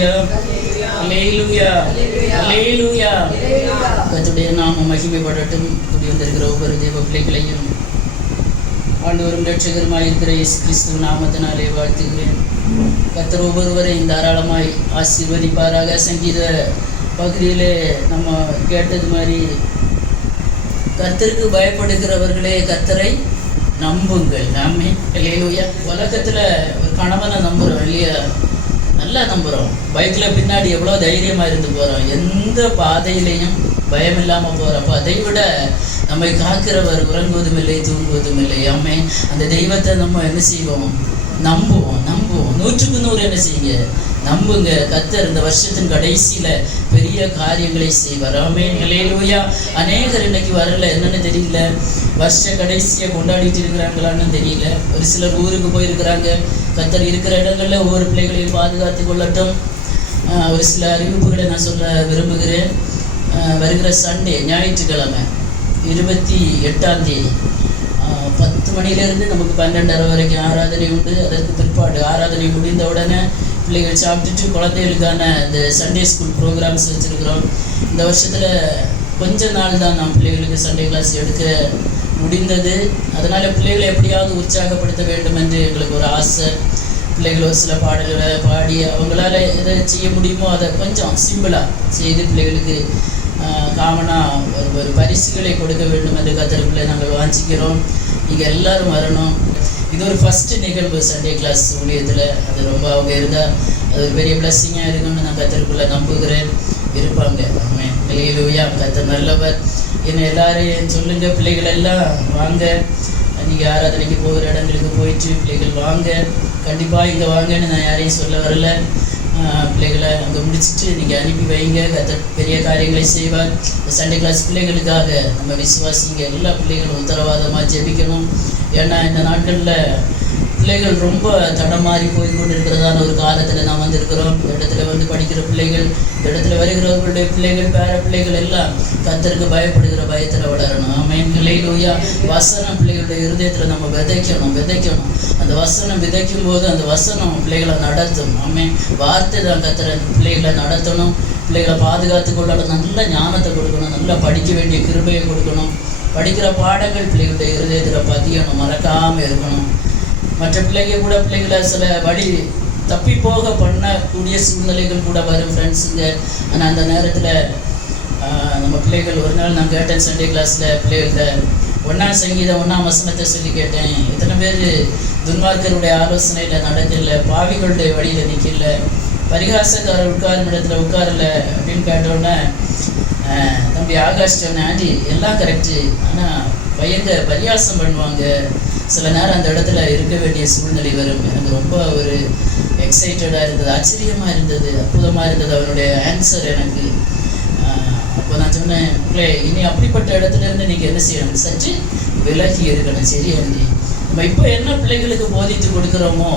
அல்லேலூயா, அல்லேலூயா, அல்லேலூயா. கர்த்தருடைய நாமம் மகிமைப்படட்டும். கூடி வந்திருக்கிற ஒவ்வொரு தேவ பிள்ளைகளையும் ஆண்டவரும் இரட்சகருமாய் இருக்கிற இயேசு கிறிஸ்துவின் நாமத்தினாலே வாழ்த்துகிறேன். கர்த்தர் ஒவ்வொருவரையும் தாராளமாய் ஆசீர்வதிப்பாராக. சங்கீத பகுதியிலே நம்ம கேட்டது மாதிரி, கர்த்தருக்கு பயப்படுகிறவர்களே கர்த்தரை நம்புங்கள். நாமே அல்லேலூயா. உலகத்தில் ஒரு கணவனை நம்புகிறோம் இல்லையா, நல்லா நம்புகிறோம். பைக்கில் பின்னாடி எவ்வளோ தைரியமாக இருந்து போகிறோம், எந்த பாதையிலையும் பயம் இல்லாமல் போகிறப்போ அதை விட நம்மை காக்கிறவர் உறங்குவதும் இல்லை தூங்குவதும் இல்லை. ஆமே, அந்த தெய்வத்தை நம்ம என்ன செய்வோம், நம்புவோம். 100க்கு 100 என்ன செய்யுங்க, நம்புங்க. கர்த்தர் இந்த வருஷத்தின் கடைசியில் பெரிய காரியங்களை செய்வார். ஆமென், அல்லேலூயா. அநேகர் இன்னைக்கு வரல, என்னன்னு தெரியல, வருஷ கடைசியை கொண்டாடிட்டு இருக்கிறாங்களான்னு தெரியல. ஒரு சிலர் ஊருக்கு போயிருக்கிறாங்க. கர்த்தர் இருக்கிற இடங்களில் ஒவ்வொரு பிள்ளைகளையும் பாதுகாத்து கொள்ளட்டும். ஒரு சில அறிவிப்புகளை நான் சொல்ல விரும்புகிறேன். வருகிற சண்டே, ஞாயிற்றுக்கிழமை 28ஆம் தேதி 10 மணிலேருந்து நமக்கு 12:30 வரைக்கும் ஆராதனை உண்டு. அதற்கு பிற்பாடு ஆராதனை முடிந்த உடனே பிள்ளைகள் சாப்பிட்டுட்டு குழந்தைகளுக்கான இந்த சண்டே ஸ்கூல் ப்ரோக்ராம்ஸ் வச்சுருக்கிறோம். இந்த வருஷத்தில் கொஞ்ச நாள் தான் நாம் பிள்ளைகளுக்கு சண்டே கிளாஸ் எடுக்க முடிந்தது. அதனால் பிள்ளைகளை எப்படியாவது உற்சாகப்படுத்த வேண்டும் என்று எங்களுக்கு ஒரு ஆசை. பிள்ளைகள் ஒரு சில பாடல்களை பாடி அவங்களால எதை செய்ய முடியுமோ அதை கொஞ்சம் சிம்பிளாக செய்து பிள்ளைகளுக்கு காமனாக ஒரு பரிசுகளை கொடுக்க வேண்டும் என்று கர்த்தருக்குள்ளே நாங்கள் வாஞ்சிக்கிறோம். நீங்கள் எல்லோரும் வரணும். இது ஒரு ஃபஸ்ட்டு நிகழ்வு சண்டே கிளாஸ் ஊழியத்தில். அது ரொம்ப அவங்க இருந்தால் அது ஒரு பெரிய பிளஸ்ஸிங்காக இருக்குன்னு நான் கர்த்தருக்குள்ளே நம்புகிறேன். இருப்பாங்க. ஆமென், அல்லேலூயா. கர்த்தர் நல்லவர். என்ன எல்லாரையும் சொல்லுங்கள், பிள்ளைகள் எல்லாம் வாங்க. நீங்கள் ஆராதனைக்கு போகிற இடங்களுக்கு போயிட்டு பிள்ளைகள் வாங்க, கண்டிப்பாக இங்கே வாங்கன்னு நான் யாரையும் சொல்ல வரல. பிள்ளைகளை அங்கே முடிச்சுட்டு நீங்கள் அனுப்பி வைங்க. கர்த்தர் பெரிய காரியங்களை செய்வார். இந்த சண்டே கிளாஸ் பிள்ளைகளுக்காக நம்ம விசுவாசிங்க. எல்லா பிள்ளைகளும் உத்தரவாதமாக ஜெபிக்கணும். ஏன்னா இந்த நாட்களில் பிள்ளைகள் ரொம்ப தடமாறி போய் கொண்டு இருக்கிறதான ஒரு காலத்தில் நாம் வந்திருக்கிறோம். இந்த இடத்துல வந்து படிக்கிற பிள்ளைகள், இந்த இடத்துல வருகிறவர்களுடைய பிள்ளைகள், பேர பிள்ளைகள் எல்லாம் கர்த்தருக்கு பயப்படுகிற பயத்தில் வளரணும். ஆமென், அல்லேலூயா. வசனம் பிள்ளைகளுடைய இருதயத்தில் நம்ம விதைக்கணும். அந்த வசனம் விதைக்கும் போது அந்த வசனம் பிள்ளைகளை நடத்தும். ஆமென். வார்த்தை தான் கர்த்தர் பிள்ளைகளை நடத்தணும். பிள்ளைகளை பாதுகாத்து கொள்ளணும். நல்ல ஞானத்தை கொடுக்கணும். நல்லா படிக்க வேண்டிய கிருபையை கொடுக்கணும். படிக்கிற பாடங்கள் பிள்ளைகளுடைய இருதயத்தில் பதியணும், மறக்காமல் இருக்கணும். மற்ற பிள்ளைகளை சில வழி தப்பி போக பண்ணக்கூடிய சூழ்நிலைகள் கூட வரும் ஃப்ரெண்ட்ஸுங்க. ஆனால் அந்த நேரத்தில் நம்ம பிள்ளைகள், ஒரு நாள் நான் கேட்டேன் சண்டே கிளாஸில் பிள்ளைகள்கிட்ட, 1ஆம் சங்கீதம் 1ஆம் வசனத்தை சொல்லி கேட்டேன். எத்தனை பேர் துன்மார்க்கருடைய ஆலோசனையில் நடக்கல, பாவிகளுடைய வழியில் நிற்கல, பரிகாசக்காரர் உட்காரும் இடத்துல உட்காரல அப்படின்னு கேட்டோன்னே தம்பி ஆகாஷ் சொன்னேன், ஆண்டி எல்லாம் கரெக்டு, ஆனால் பையங்க பரியாசம் பண்ணுவாங்க, சில நேரம் அந்த இடத்துல இருக்க வேண்டிய சூழ்நிலை வரும். எனக்கு ரொம்ப ஒரு எக்ஸைட்டடாக இருந்தது, ஆச்சரியமாக இருந்தது, அற்புதமாக இருந்தது அவனுடைய ஆன்சர் எனக்கு. அப்போ நான் சொன்னேன், இனி அப்படிப்பட்ட இடத்துல இருந்து நீங்கள் என்ன செய்யணும், சற்று விலகி இருக்கணும். சரி ஆண்டி, நம்ம இப்போ என்ன பிள்ளைகளுக்கு போதித்து கொடுக்குறோமோ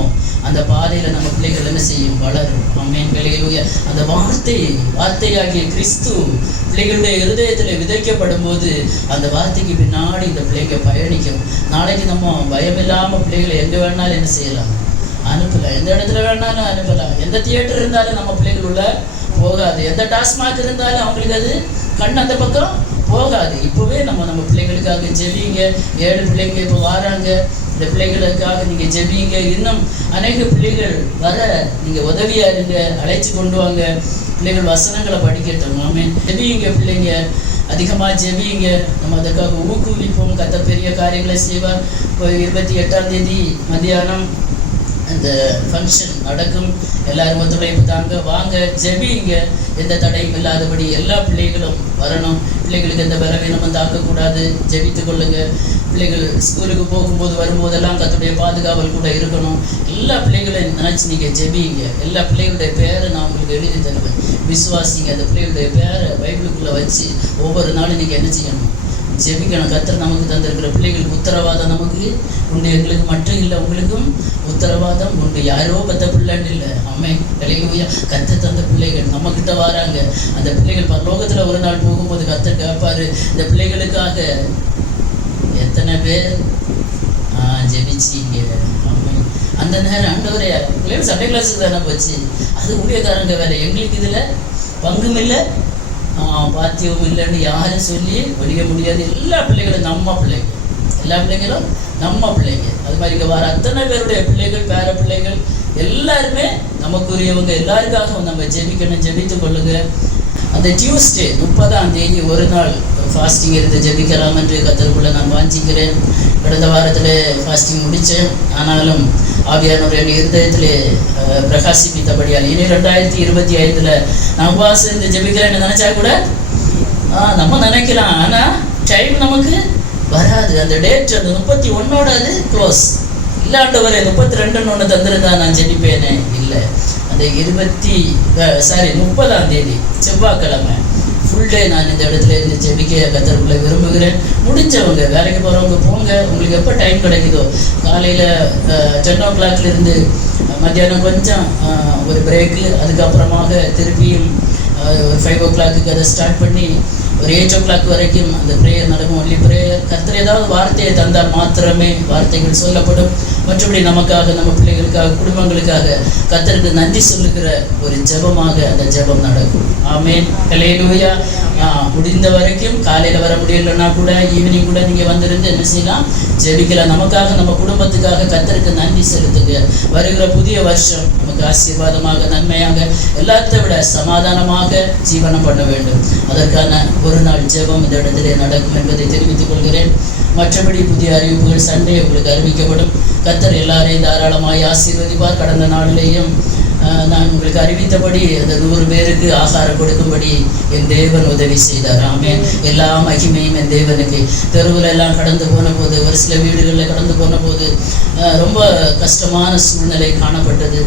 அந்த பாதையில் நம்ம பிள்ளைகள் என்ன செய்யும், வளரும். ஆமென், அல்லேலூயா. அந்த வார்த்தையாகிய கிறிஸ்து பிள்ளைகளுடைய இருதயத்தில் விதைக்கப்படும் போது அந்த வார்த்தைக்கு பின்னாடி இந்த பிள்ளைங்க பயணிக்கும். நாளைக்கு நம்ம பயமில்லாமல் பிள்ளைகளை எங்கே வேணாலும் என்ன செய்யலாம், அனுப்பலாம். எந்த இடத்துல வேணாலும் அனுப்பலாம். எந்த தியேட்டர் இருந்தாலும் நம்ம பிள்ளைகள் உள்ள போகாது. எந்த டாஸ்மாக் இருந்தாலும் அவங்களுக்கு அது கண் அந்த பக்கம் போகாது. இப்போவே நம்ம பிள்ளைகளுக்காக ஜெபிங்க. 7 பிள்ளைங்க இப்போ வராங்க. இந்த பிள்ளைகளுக்காக நீங்கள் ஜெபிங்க. இன்னும் அநேக பிள்ளைகள் வர நீங்கள் உதவியாக இருங்க, அழைச்சி கொண்டு வாங்க. பிள்ளைகள் வசனங்களை படிக்கட்டும். ஆமென், ஜெபிங்க. பிள்ளைங்க அதிகமாக ஜெபிங்க. நம்ம அதுக்காக ஊக்குவிப்போம். கர்த்தர் பெரிய காரியங்களை செய்வார். இப்போ 28ஆம் தேதி மத்தியானம் அந்த ஃபங்க்ஷன் நடக்கும். எல்லாரும் ஒத்துழைப்பு தாங்க, வாங்க, ஜெபிங்க. எந்த தடையும் இல்லாதபடி எல்லா பிள்ளைகளும் வரணும். பிள்ளைகளுக்கு எந்த பலவீனமும் தாக்கக்கூடாது. ஜெபித்து கொள்ளுங்க. பிள்ளைகள் ஸ்கூலுக்கு போகும்போது வரும்போதெல்லாம் கர்த்தருடைய பாதுகாவல் கூட இருக்கணும். எல்லா பிள்ளைகளையும் நினச்சி நீங்கள் ஜெபிங்க. எல்லா பிள்ளைகளுடைய பேரை நான் உங்களுக்கு எழுதி தருவேன், விசுவாசிங்க. அந்த பிள்ளைகளுடைய பேரை பைபிளுக்குள்ளே வச்சு ஒவ்வொரு நாளும் நீங்கள் என்ன செய்யணும், ஜெபிக்கணும். கர்த்தர் நமக்கு தந்திருக்கிற பிள்ளைகளுக்கு உத்தரவாதம் நமக்கு உண்டு. எங்களுக்கு மட்டும் இல்லை, உங்களுக்கும் உத்தரவாதம் உண்டு. யாரோ பெற்ற பிள்ளைன்னு இல்லை. ஆமென், அல்லேலூயா. கர்த்தர் தந்த பிள்ளைகள் நம்மக்கிட்ட வராங்க. அந்த பிள்ளைகள் பரலோகத்தில் ஒரு நாள் போகும்போது கர்த்தர் கேட்பாரு, இந்த பிள்ளைகளுக்காக எத்தனை பேர் ஜெபிச்சிங்க. ஆமென். அந்த நேரம் ஆண்டவரே பிள்ளைகள் சண்டே கிளாஸுக்கு தானே போச்சு, அது ஊழியக்காரங்க வேலை, எங்களுக்கு இதில் பங்கும் இல்லை பாத்தியமும் இல்லைன்னு யாரும் சொல்லி ஒழிய முடியாது. எல்லா பிள்ளைகளும் நம்ம பிள்ளைங்க, எல்லா பிள்ளைங்களும் நம்ம பிள்ளைங்க. அது மாதிரி இங்கே வர அத்தனை பேருடைய பிள்ளைகள், பேர பிள்ளைகள் எல்லாருமே நமக்குரியவங்க. எல்லாருக்காகவும் நம்ம ஜெபிக்கணும், ஜெபித்து கொள்ளுங்க. அந்த டியூஸ்டே 30ஆம் தேதி ஒரு நாள் ஃபாஸ்டிங் இருந்து ஜெபிக்கலாம் என்று கர்த்தருக்குள்ளே நான் வாஞ்சிக்கிறேன். கடந்த வாரத்தில் ஃபாஸ்டிங் முடித்தேன். ஆனாலும் ஆவியானவர் என் இருதயத்தில் பிரகாசிப்பித்தபடியால் இனி 2025 நான் உபவாசம் இருந்து ஜெபிக்கிறேன்னு நினச்சா கூட நம்ம நினைக்கலாம், ஆனால் டைம் நமக்கு வராது. அந்த டேட் அந்த 31 அது க்ளோஸ். இல்லாண்டவரை 32 தந்திருந்தா நான் ஜெபிப்பேனே, இல்லை. அந்த 30ஆம் தேதி செவ்வாய்க்கிழமை ஃபுல் டே நான் இந்த இடத்துல இருந்து ஜெபிக்க கர்த்தருக்குள்ளே விரும்புகிறேன். முடிஞ்சவங்க வேலைக்கு போகிறவங்க போங்க, உங்களுக்கு எப்போ டைம் கிடைக்குதோ. காலையில் 10 o'clockலேருந்து மத்தியானம் கொஞ்சம் ஒரு பிரேக்கு, அதுக்கப்புறமாக திருப்பியும் ஒரு 5 o'clock அதை ஸ்டார்ட் பண்ணி ஒரு 8 o'clock வரைக்கும் அந்த ப்ரேயர் நடக்கும். Only prayer. கர்த்தர் ஏதாவது வார்த்தையை தந்தால் மாத்திரமே வார்த்தைகள் சொல்லப்படும். மற்றபடி நமக்காக, நம்ம பிள்ளைகளுக்காக, குடும்பங்களுக்காக கர்த்தருக்கு நன்றி சொல்லுகிற ஒரு ஜெபமாக அந்த ஜெபம் நடக்கும். ஆமென். ஹல்லேலூயா. முடிந்த வரைக்கும் காலையில் வர முடியலன்னா கூட ஈவினிங் கூட நீங்கள் வந்திருந்து என்ன செய்யலாம், ஜெபிக்கலாம். நமக்காக, நம்ம குடும்பத்துக்காக கர்த்தருக்கு நன்றி செலுத்துங்க. வருகிற புதிய வருஷம் நமக்கு ஆசீர்வாதமாக, நன்மையாக, எல்லாத்தை விட சமாதானமாக ஜீவனம் பண்ண வேண்டும். அதற்கான ஒரு நாள் ஜெபம் இந்த இடத்திலே நடக்கும் என்பதை தெரிவித்துக் கொள்கிறேன். மற்றபடி புதிய அறிவிப்புகள் சண்டே உங்களுக்கு அறிவிக்கப்படும். கர்த்தர் எல்லாரையும் தாராளமாய் ஆசீர்வதிப்பார். கடந்த நாளிலேயும் நான் உங்களுக்கு அறிவித்தபடி அந்த 100 பேருக்கு ஆகாரம் கொடுக்கும்படி என் தேவன் உதவி செய்தார். ஆமென். எல்லா மகிமையும் என் தேவனுக்கு. தெருவில் எல்லாம் கடந்து போன போது, ஒரு சில வீடுகளில் கடந்து போன போது ரொம்ப கஷ்டமான சூழ்நிலை காணப்பட்டது.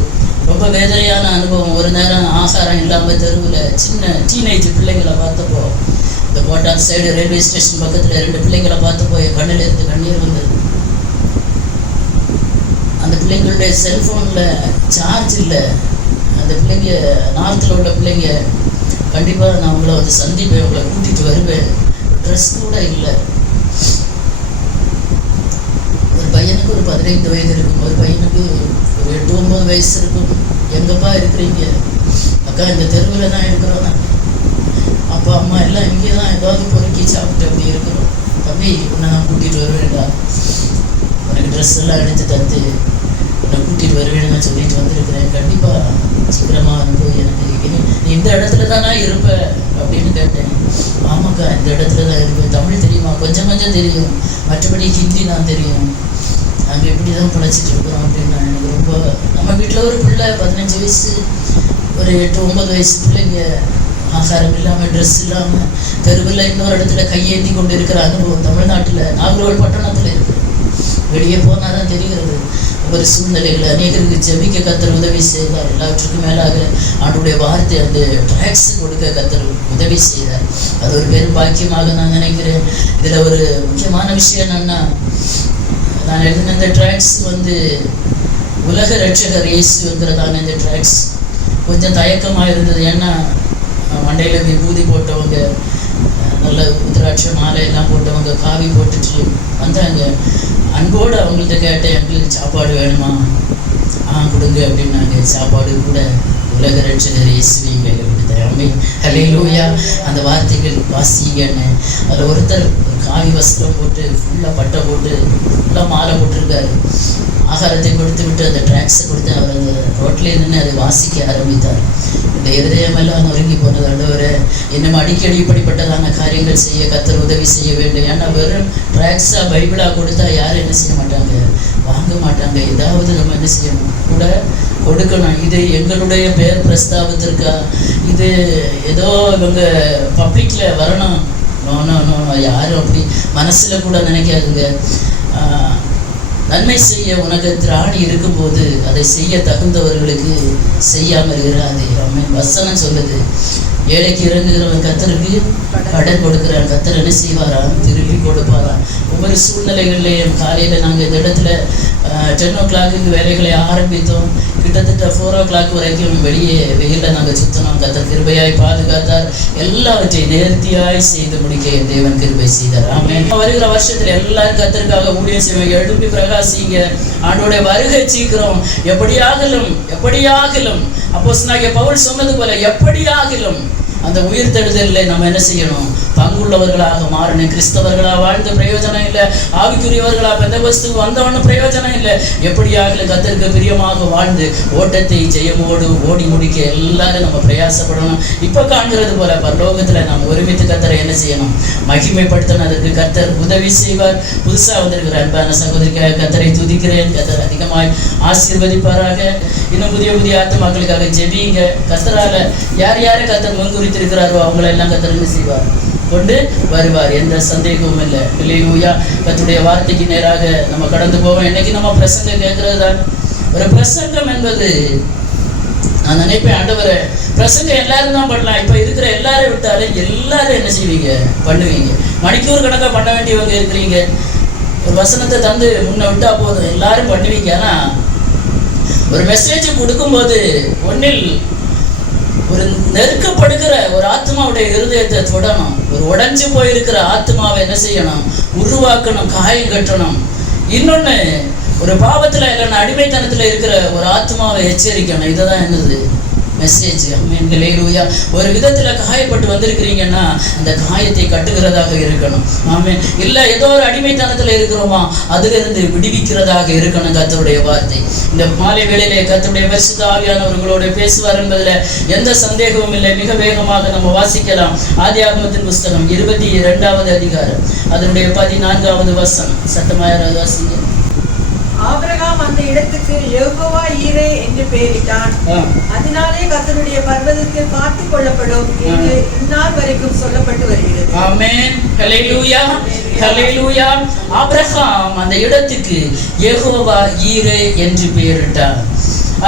ரொம்ப வேதனையான அனுபவம். ஒரு நேரம் ஆகாரம் இல்லாமல் தெருவில் சின்ன டீனேஜ் பிள்ளைங்களை பார்த்தப்போ, இந்த கோட்டார் சைடு ரயில்வே ஸ்டேஷன் பக்கத்தில் 2 பிள்ளைங்களை பார்த்தப்போ என் கண்ணில் இருந்து கண்ணீர் வந்தது. அந்த பிள்ளைங்களுடைய செல்ஃபோனில் சார்ஜ் இல்லை. அந்த பிள்ளைங்க நார்த்தில் உள்ள பிள்ளைங்க, கண்டிப்பாக நான் உங்களை வந்து சந்திப்பேன், உங்களை கூட்டிகிட்டு வருவேன். ட்ரெஸ் கூட இல்லை. ஒரு பையனுக்கு ஒரு 15 வயது இருக்கும், ஒரு பையனுக்கு ஒரு 8-9 வயசு இருக்கும். எங்கப்பா இருக்கிறீங்க? அக்கா இந்த தெருவில் தான் இருக்கிறோம், அப்பா அம்மா எல்லாம் இங்கே தான் ஏதாவது பொறுக்கி சாப்பிட்டு அப்படி இருக்கிறோம். தம்பி உன்னை நான் கூட்டிகிட்டு வருவேன்டா, உனக்கு ட்ரெஸ் எல்லாம் எடுத்து தந்து உன்னை கூட்டிகிட்டு வருவேன்னு சொல்லிட்டு வந்திருக்கிறேன். கண்டிப்பாக சீக்கிரமாக அனுப்பி எனக்கு நீ இந்த இடத்துல தானா இருப்ப அப்படின்னு கேட்டேன். ஆமாக்கா இந்த இடத்துல தான் இருப்பேன். தமிழ் தெரியுமா? கொஞ்சம் கொஞ்சம் தெரியும், மற்றபடி ஹிந்தி தான் தெரியும். நாங்கள் இப்படி தான் பிழைச்சிட்டு இருக்கிறோம் அப்படின்னா எனக்கு ரொம்ப. நம்ம வீட்டில் ஒரு பிள்ளை 15 வயசு, ஒரு 8-9 வயசு பிள்ளைங்க ஆகாரம் இல்லாமல், ட்ரெஸ் இல்லாமல் தெருவில் இன்னொரு இடத்துல கையேந்தி கொண்டு இருக்கிற அனுபவம் தமிழ்நாட்டில் நாகர்கோவில் பட்டணத்தில் இருக்குது. வெளியே போனால் தான் தெரிகிறது ஒரு சூழ்நிலைகளை. அநேகருக்கு ஜெபிக்க கர்த்தர் உதவி செய்தார். எல்லாவற்றுக்கும் மேலாக ஆண்டுடைய வார்த்தை அந்த ட்ராக்ஸ் கொடுக்க கர்த்தர் உதவி செய்தார். அது ஒரு பெரும் பாக்கியமாக நான் நினைக்கிறேன். இதில் ஒரு முக்கியமான விஷயம் என்னன்னா, நான் எழுதின இந்த ட்ராக்ஸ் வந்து உலக ரட்சகர் இயேசுங்கிறதான இந்த ட்ராக்ஸ் கொஞ்சம் தயக்கமாக இருந்தது. ஏன்னா மண்டையில் விபூதி போட்டவங்க, நல்ல உத்திராட்ச மாலை எல்லாம் போட்டவங்க, காவி போட்டுட்டு வந்தாங்க. அன்போடு அவங்கள்ட்ட கேட்டேன், எங்களுக்கு சாப்பாடு வேணுமா? கொடுங்க அப்படின்னாங்க. சாப்பாடு கூட உலக ரட்சகர் இயேசுவின் கையில் கொடுத்தேன். ஆமென். ஹல்லேலூயா. அந்த வார்த்தைகள் வாசிங்கன்னு. அதில் ஒருத்தர் காவி வஸ்திரம் போட்டு ஃபுல்லாக பட்டை போட்டு ஃபுல்லாக மாலை போட்டிருக்காரு. ஆகாரத்தை கொடுத்து விட்டு அந்த ட்ராக்ஸை கொடுத்து அவர் அந்த ரோட்லேயே நின்று அதை வாசிக்க ஆரம்பித்தார். இந்த இருதயமெல்லாம் நொறுங்கி போனது. ஆண்டவரே, இன்னும் அடிக்கடி இப்படிப்பட்டதான காரியங்கள் செய்ய கர்த்தர் உதவி செய்ய வேண்டும். ஏன்னா வெறும் ட்ராக்ஸாக பைபிளாக கொடுத்தா யாரும் என்ன செய்ய மாட்டாங்க, வாங்க மாட்டாங்க. ஏதாவது நம்ம என்ன செய்யணும், கூட கொடுக்கணும். இது எங்களுடைய பேர் பிரஸ்தாபத்திற்கா, இது ஏதோ இவங்க பப்ளிக்கில் வரணும், நோ நோ நோ, யாரும் அப்படி மனசில் கூட நினைக்காதுங்க. நன்மை செய்ய உனக்கு திராணி இருக்கும்போது அதை செய்ய தகுந்தவர்களுக்கு செய்யாமல் இராது. ஆமென். வசனம் சொல்லுது, ஏழைக்கு இறங்குகிறவன் கர்த்தருக்கு கடன் கொடுக்கிறான், கர்த்தர் என்ன செய்வாராம், திருப்பி கொடுப்பாராம். ஒவ்வொரு சூழ்நிலைகள்லையும் காலையில் நாங்கள் இந்த இடத்துல 10 o'clock வேலைகளை ஆரம்பித்தோம். கிட்டத்தட்ட 4 o'clock வரைக்கும் வெளியே வெயிலில் நாங்கள் சுற்றினோம். கர்த்தர் கிருபையாய் பாதுகாத்தார். எல்லாவற்றையும் நேர்த்தியாய் செய்து முடிக்க என் தேவன் கிருபை செய்தார். ஆமென். வருகிற வருஷத்துல எல்லாரும் கர்த்தருக்காக ஊழியம் செய்வீங்க, எழுப்பி பிரகாசிங்க. ஆண்டோடைய வருகை சீக்கிரம். எப்படியாகிலும் அப்போஸ்தலனாகிய பவுல் சொன்னது போல எப்படியாகிலும் அந்த உயிர்த்தெழுதலில் நம்ம என்ன செய்யணும்? பங்குள்ளவர்களாக மாறணும். கிறிஸ்தவர்களாக வாழ்ந்த பிரயோஜனம் இல்லை, ஆவிக்குரியவர்களாக பெந்தகோஸ்துக்கு வந்தவனும் பிரயோஜனம் இல்லை. எப்படியாக கர்த்தருக்கு பிரியமாக வாழ்ந்து ஓட்டத்தை ஜெயமோடு ஓடி முடிக்க எல்லாரும் நம்ம பிரயாசப்படணும். இப்போ காண்கிறது போல பரலோகத்தில் நம்ம ஒருமித்து கர்த்தரை என்ன செய்யணும்? மகிமைப்படுத்தணும். அதற்கு கர்த்தர் உதவி செய்வார். புதுசாக வந்திருக்கிற அன்பான சகோதரிக்காக கர்த்தரை துதிக்கிறேன். கர்த்தர் அதிகமாய் ஆசீர்வதிப்பாராக. இன்னும் புதிய புதிய ஆத்துமாக்களுக்காக ஜெபிங்க. கர்த்தரால் யார் யாரை கர்த்தர் முன்குறித்திருக்கிறாரோ அவங்களெல்லாம் கர்த்தர் என்ன செய்வார்? கொண்டு வருவார். எந்த சந்தேகமும் இல்லை. அல்லேலூயா. கர்த்தருடைய வார்த்தைக்கு நேராக நம்ம கடந்து போவோம். இன்னைக்கு நம்ம பிரசங்கம் கேட்கறது தான். ஒரு பிரசங்கம் என்பது நான் நினைப்பேன், ஆண்டவரை பிரசங்கம் எல்லாரும் தான் பண்ணலாம். இப்போ இருக்கிற எல்லாரும் விட்டாலும் எல்லாரும் என்ன செய்வீங்க? பண்ணுவீங்க. மணிக்கூர் கணக்காக பண்ண வேண்டியவங்க இருக்கிறீங்க. ஒரு வசனத்தை தந்து முன்ன விட்டா போதும், எல்லாரும் பண்ணுவீங்க. ஆனால் ஒரு மெசேஜ் கொடுக்கும்போது ஒன்றில் ஒரு நெருக்கப்படுகிற ஒரு ஆத்மாவுடைய இருதயத்தை தொடணும். ஒரு உடைஞ்சு போயிருக்கிற ஆத்மாவை என்ன செய்யணும்? உருவாக்கணும், காயம் கட்டணும். இன்னொன்று, ஒரு பாவத்தில் இல்லைன்னா அடிமைத்தனத்தில் இருக்கிற ஒரு ஆத்மாவை எச்சரிக்கணும். இதுதான் என்னது? மெசேஜ். அல்லேலூயா. ஒரு விதத்தில் காயப்பட்டு வந்திருக்கிறீங்கன்னா அந்த காயத்தை கட்டுகிறதாக இருக்கணும். ஆமென். இல்லை ஏதோ ஒரு அடிமைத்தனத்தில் இருக்கிறோமா, அதிலிருந்து விடுவிக்கிறதாக இருக்கணும் கர்த்தருடைய வார்த்தை. இந்த மாலை வேளையிலே கர்த்தருடைய பரிசுத்த ஆவியானவர்களோடு பேசுவார் என்பதில் எந்த சந்தேகமும் இல்லை. மிக வேகமாக நம்ம வாசிக்கலாம். ஆதியாகமத்தின் புஸ்தகம் 22வது அதிகாரம் அதனுடைய 14வது வசனம். சத்தமாயாராவது வாசிங்க. ஆபிரகாம் அந்த இடத்துக்கு யெகோவா ஈரே என்று பெயரிட்டான். அதனாலே கர்த்தருடைய பர்வதத்தில் காத்துக் கொள்ளப்படும் என்று இந்நாள் வரைக்கும் சொல்லப்பட்டு வருகிறது. ஆமென். ஹல்லேலூயா. ஹல்லேலூயா. ஆபிரகாம் அந்த இடத்துக்கு யெகோவா ஈரே என்று பெயரிட்டார்.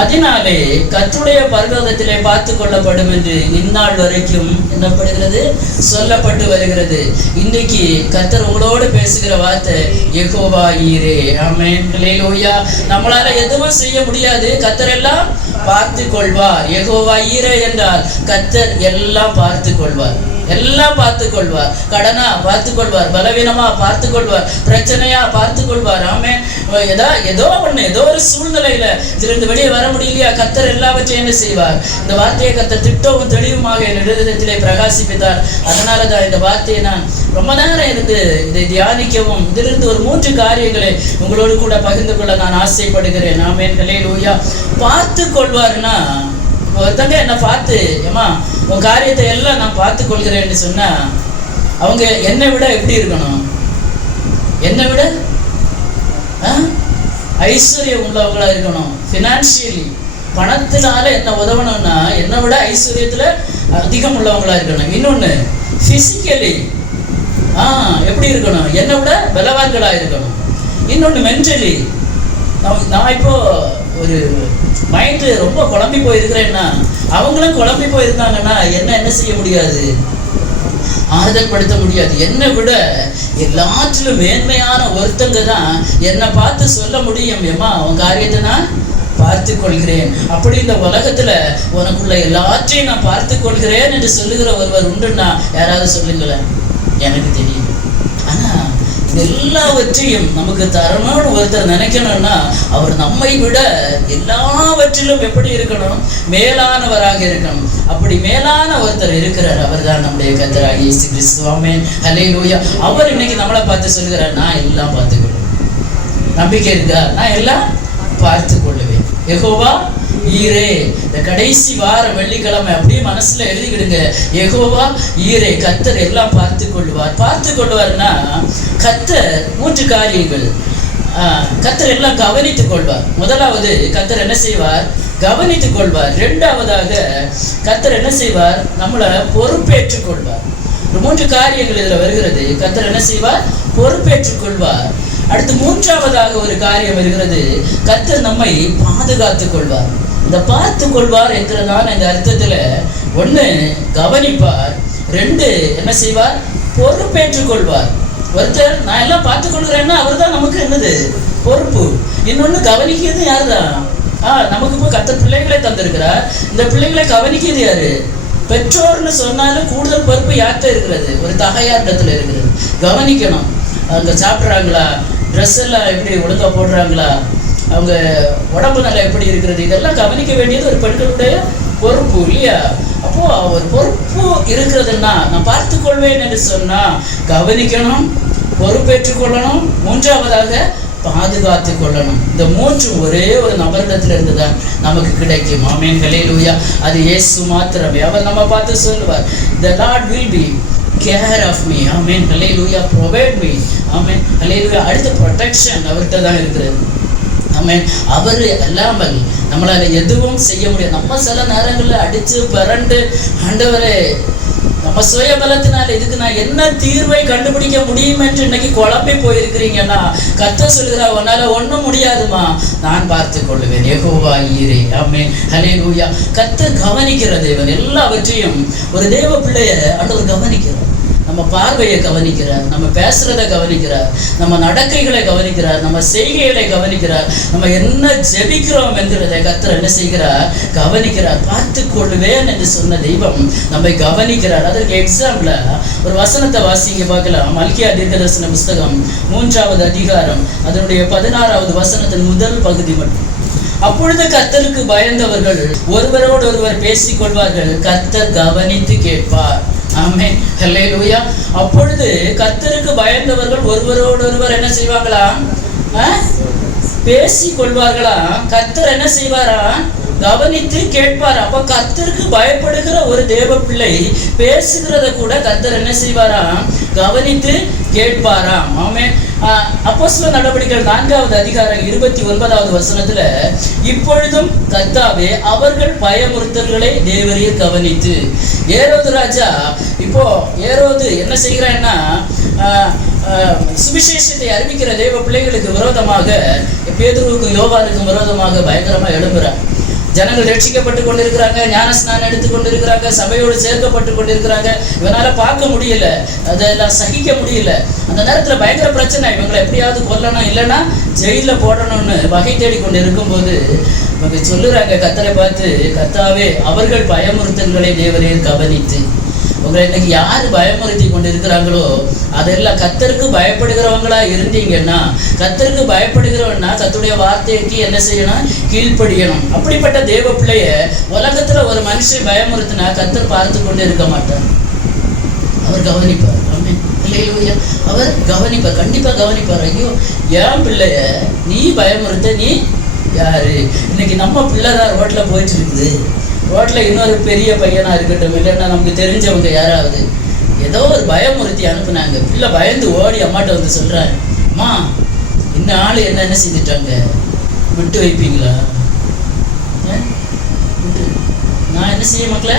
அதனாலே கர்த்தருடைய பர்வதத்திலே பார்த்து கொள்ளப்படும் என்று இந்நாள் வரைக்கும் என்னப்படுகிறது? சொல்லப்பட்டு வருகிறது. இன்னைக்கு கர்த்தர் உங்களோடு பேசுகிற வார்த்தை யெகோவா ஈரே. ஆமென். அல்லேலூயா. நம்மளால எதுவும் செய்ய முடியாது. கர்த்தர் எல்லாம் பார்த்து கொள்வார். யெகோவா ஈரே என்றால் கர்த்தர் எல்லாம் பார்த்து கொள்வார். எல்லாம் பார்த்து கொள்வார். கடனா பார்த்து கொள்வார், பலவீனமா பார்த்து கொள்வார், பிரச்சனையா பார்த்து கொள்வார். ஆமென். ஏதோ ஒரு சூழ்நிலையில இதிலிருந்து வெளியே வர முடியலையா, கர்த்தர் எல்லாவற்றையும் என்ன செய்வார்? இந்த வார்த்தையை கர்த்தர் திட்டவும் தெளிவுமாக என் இடத்திலே பிரகாசிப்பித்தார். அதனாலதான் இந்த வார்த்தையை நான் ரொம்ப நேரம் இருந்து இதை தியானிக்கவும் இதிலிருந்து ஒரு 3 காரியங்களை உங்களோடு கூட பகிர்ந்து கொள்ள நான் ஆசைப்படுகிறேன். ஆமென். அல்லேலூயா. பார்த்து கொள்வார்னா, ஒருத்தங்க என்ன பார்த்து ஏமா உன் காரியத்தை எல்லாம் நான் பார்த்து கொள்கிறேன்னு சொன்னா அவங்க என்னை விட எப்படி இருக்கணும்? என்னை விட ஐஸ்வர்யம் உள்ளவங்களா இருக்கணும். ஃபினான்ஷியலி பணத்தினால என்ன உதவணும்னா என்னை விட ஐஸ்வர்யத்துல அதிகம் உள்ளவங்களா இருக்கணும். இன்னொன்னு பிசிக்கலி எப்படி இருக்கணும்? என்னை விட பலவான்களா இருக்கணும். இன்னொன்னு மென்டலி, நான் இப்போ ஒரு மைண்டு ரொம்ப குழம்பி போயிருக்கிறேன்னா அவங்களும் குழம்பி போயிருந்தாங்கன்னா என்ன செய்ய முடியாது? ஆறுதல் படுத்த முடியாது. என்னை விட எல்லாற்றிலும் மேன்மையான ஒருத்தங்க தான் என்னை பார்த்து சொல்ல முடியும், ஏமா உன் காரியத்தை நான் பார்த்து கொள்கிறேன். அப்படி இந்த உலகத்துல உனக்குள்ள எல்லாற்றையும் நான் பார்த்து கொள்கிறேன் என்று சொல்லுகிற ஒருவர் உண்டுன்னா யாராவது சொல்லுங்களேன். எனக்கு தெரியும். ஆனா எல்லாவற்றையும் நமக்கு தரணும்னு ஒருத்தர் நினைக்கணும்னா அவர் நம்மை விட எல்லாவற்றிலும் எப்படி இருக்கணும்? மேலானவராக இருக்கணும். அப்படி மேலான ஒருத்தர் இருக்கிறார். அவர் தான் நம்முடைய கர்த்தராகிய இயேசு கிறிஸ்து. ஆமென். ஹல்லேலூயா. அவர் இன்னைக்கு நம்மளை பார்த்து சொல்லுகிறார், நான் எல்லாம் பார்த்துக்கொள்வேன். நம்பிக்கை இருக்கா? நான் எல்லாம் பார்த்து கொள்ளுவேன். யெகோவா ஈரே. இந்த கடைசி வார வெள்ளிக்கிழமை அப்படியே மனசுல எழுதிக்கிடுங்க. யெகோவா ஈரே. கர்த்தர் எல்லாம் பார்த்து கொள்வார். பார்த்து கொள்வார்னா கர்த்தர் 3 காரியங்கள். கர்த்தர் எல்லாம் கவனித்துக் கொள்வார். முதலாவது கர்த்தர் என்ன செய்வார்? கவனித்துக் கொள்வார். 2வதாக கர்த்தர் என்ன செய்வார்? நம்மளை பொறுப்பேற்றுக் கொள்வார். 3 காரியங்கள் இதுல வருகிறது. கர்த்தர் என்ன செய்வார்? பொறுப்பேற்றுக் கொள்வார். அடுத்து 3வதாக ஒரு காரியம் வருகிறது. கர்த்தர் நம்மை பாதுகாத்துக் கொள்வார். இந்த பார்த்து கொள்வார் என்கிறதான இந்த அர்த்தத்துல 1 கவனிப்பார், 2 என்ன செய்வார்? பொறுப்பேற்றுக் கொள்வார். ஒருத்தர் நான் எல்லாம் பார்த்துக் கொள்கிறேன்னா அவர் தான் நமக்கு என்னது? பொறுப்பு. இன்னொன்னு கவனிக்கிறது யாருதான்? நமக்கு இப்போ கர்த்தர் பிள்ளைகளை தந்திருக்கிறார். இந்த பிள்ளைகளை கவனிக்கிறது யாரு? பெற்றோர்னு சொன்னாலும் கூடுதல் பொறுப்பு யார்கிட்ட இருக்கிறது? ஒரு தகையாரிடத்துல இருக்கிறது. கவனிக்கணும், அவங்க சாப்பிட்றாங்களா, ட்ரெஸ் எல்லாம் எப்படி ஒழுங்கா போடுறாங்களா, அவங்க உடம்பு நல்லா எப்படி இருக்கிறது, இதெல்லாம் கவனிக்க வேண்டியது ஒரு பெண்களுடைய பொறுப்பு இல்லையா? அப்போ ஒரு பொறுப்பு இருக்கிறதுன்னா நான் பார்த்துக்கொள்வேன் என்று சொன்னா கவனிக்கணும், பொறுப்பேற்றுக் கொள்ளணும், மூன்றாவதாக பாதுகாத்து கொள்ளணும். இந்த மூன்று ஒரே ஒரு நபரிடத்துல இருந்துதான் நமக்கு கிடைக்கும். ஆமென், ஹல்லேலூயா. அது இயேசு மாத்திரமே. அவர் நம்ம பார்த்து சொல்லுவார், the Lord will be care of me. Amen, hallelujah. provide me. ஆமென், ஹல்லேலூயா. அடுத்த ப்ரொடெக்ஷன் அவர்கிட்ட தான் இருக்கிறது. ஆமென். அவர் இல்லாமல் நம்மளால எதுவும் செய்ய முடியாது. நம்ம சில நேரங்களில் அடிச்சு பிறண்டு, ஆண்டவரே நம்ம சுய பலத்தினால இதுக்கு நான் என்ன தீர்வை கண்டுபிடிக்க முடியும் என்று இன்னைக்கு குழம்பி போயிருக்கிறீங்கன்னா கர்த்தர் சொல்கிறார், உன்னால ஒண்ணும் முடியாதுமா, நான் பார்த்து கொள்ளுவேன், யெகோவா ஈரே. ஆமென், ஹல்லேலூயா. கர்த்தர் கவனிக்கிற தேவன். எல்லாவற்றையும் ஒரு தேவ பிள்ளைய ஆண்டவர் கவனிக்கிறார். நம்ம பார்வையை கவனிக்கிறார், நம்ம பேசுறதை கவனிக்கிறார், நம்ம நடக்கைகளை கவனிக்கிறார், நம்ம செய்கைகளை கவனிக்கிறார், நம்ம என்ன ஜெபிக்கிறோம் என்கிறதை கர்த்தர் என்ன செய்கிறார்? கவனிக்கிறார். பார்த்து கொள்வேன் என்று சொன்ன தெய்வம் நம்மை கவனிக்கிறார். அதற்கு எக்ஸாம்பிள ஒரு வசனத்தை வாசிங்க பார்க்கலாம். மல்கியா தீர்க்கதரிசன புஸ்தகம் 3வது அதிகாரம் அதனுடைய 16வது வசனத்தின் முதல் பகுதி மட்டும். அப்பொழுது கர்த்தருக்கு பயந்தவர்கள் ஒருவரோடு ஒருவர் பேசிக் கொள்வார்கள், கர்த்தர் கவனித்து கேட்பார். ஆமென், ஹல்லேலூயா. அப்பொழுது கர்த்தருக்கு பயந்தவர்கள் ஒருவரோடு ஒருவர் என்ன செய்வாங்களாம்? பேசிக் கொள்வார்களாம். கர்த்தர் என்ன செய்வாரா? கவனித்து கேட்பார். அப்ப கர்த்தருக்கு பயப்படுகிற ஒரு தேவ பிள்ளை பேசுகிறத கூட கர்த்தர் என்ன செய்வாராம்? கவனித்து கேட்பாராம். ஆமென். அப்போஸ்தலர் நடவடிக்கைகள் 4வது அதிகாரம் 29வது வசனத்துல, இப்பொழுதும் கர்த்தாவே அவர்கள் பயமுறுத்தல்களை தேவரீர் கவனித்து. ஏரோது ராஜா, இப்போ ஏரோது என்ன செய்கிறான்னா, சுவிசேஷத்தை அறிவிக்கிற தேவ பிள்ளைகளுக்கு விரோதமாக, பேதுருவுக்கும் யோவானுக்கும் விரோதமாக பயங்கரமா எழும்புறார். ஜனங்கள் ரட்சிக்கப்பட்டு கொண்டிருக்கிறாங்க, ஞானஸ்நானம் எடுத்துக் கொண்டிருக்கிறாங்க, சபையோடு சேர்க்கப்பட்டு கொண்டிருக்கிறாங்க. இவனால பார்க்க முடியல, அதெல்லாம் சகிக்க முடியல. அந்த நேரத்துல பயங்கர பிரச்சனை, இவங்களை எப்படியாவது கொல்லணும், இல்லைன்னா ஜெயில போடணும்னு வகை தேடி கொண்டு இருக்கும்போது இவங்க சொல்லுறாங்க கர்த்தரை பார்த்து, கர்த்தாவே அவர்கள் பயமுறுத்தல்களை தேவரீர் கவனித்து. உங்களை இன்னைக்கு யாரு பயமுறுத்தி கொண்டு இருக்கிறாங்களோ அதெல்லாம் கர்த்தருக்கு பயப்படுகிறவங்களா இருந்தீங்கன்னா, கர்த்தருக்கு பயப்படுகிறவன்னா கர்த்தருடைய வார்த்தைக்கு என்ன செய்யணும்? கீழ்ப்படியணும். அப்படிப்பட்ட தேவ பிள்ளைய உலகத்துல ஒரு மனுஷன் பயமுறுத்தினா கர்த்தர் பார்த்து கொண்டு இருக்க மாட்டார், அவர் கவனிப்பார். ஆமென், ஹல்லேலூயா. அவர் கவனிப்பார், கண்டிப்பா கவனிப்பார். ஐயோ, என் பிள்ளைய நீ பயமுறுத்த நீ யாரு? இன்னைக்கு நம்ம பிள்ளைதான் ரோட்ல போயிட்டு இருக்குது. ரோட்ல இன்னொரு பெரிய பையனா இருக்கட்டும், இல்லைன்னா நமக்கு தெரிஞ்சவங்க யாராவது ஏதோ ஒரு பயமுறுத்தி அனுப்புனாங்க. பிள்ளை பயந்து ஓடி அம்மாட்ட வந்து சொல்றாரு, அம்மா இந்த ஆள் என்ன செஞ்சுட்டாங்க, விட்டு வைப்பீங்களா? நான் என்ன செய்ய மக்கள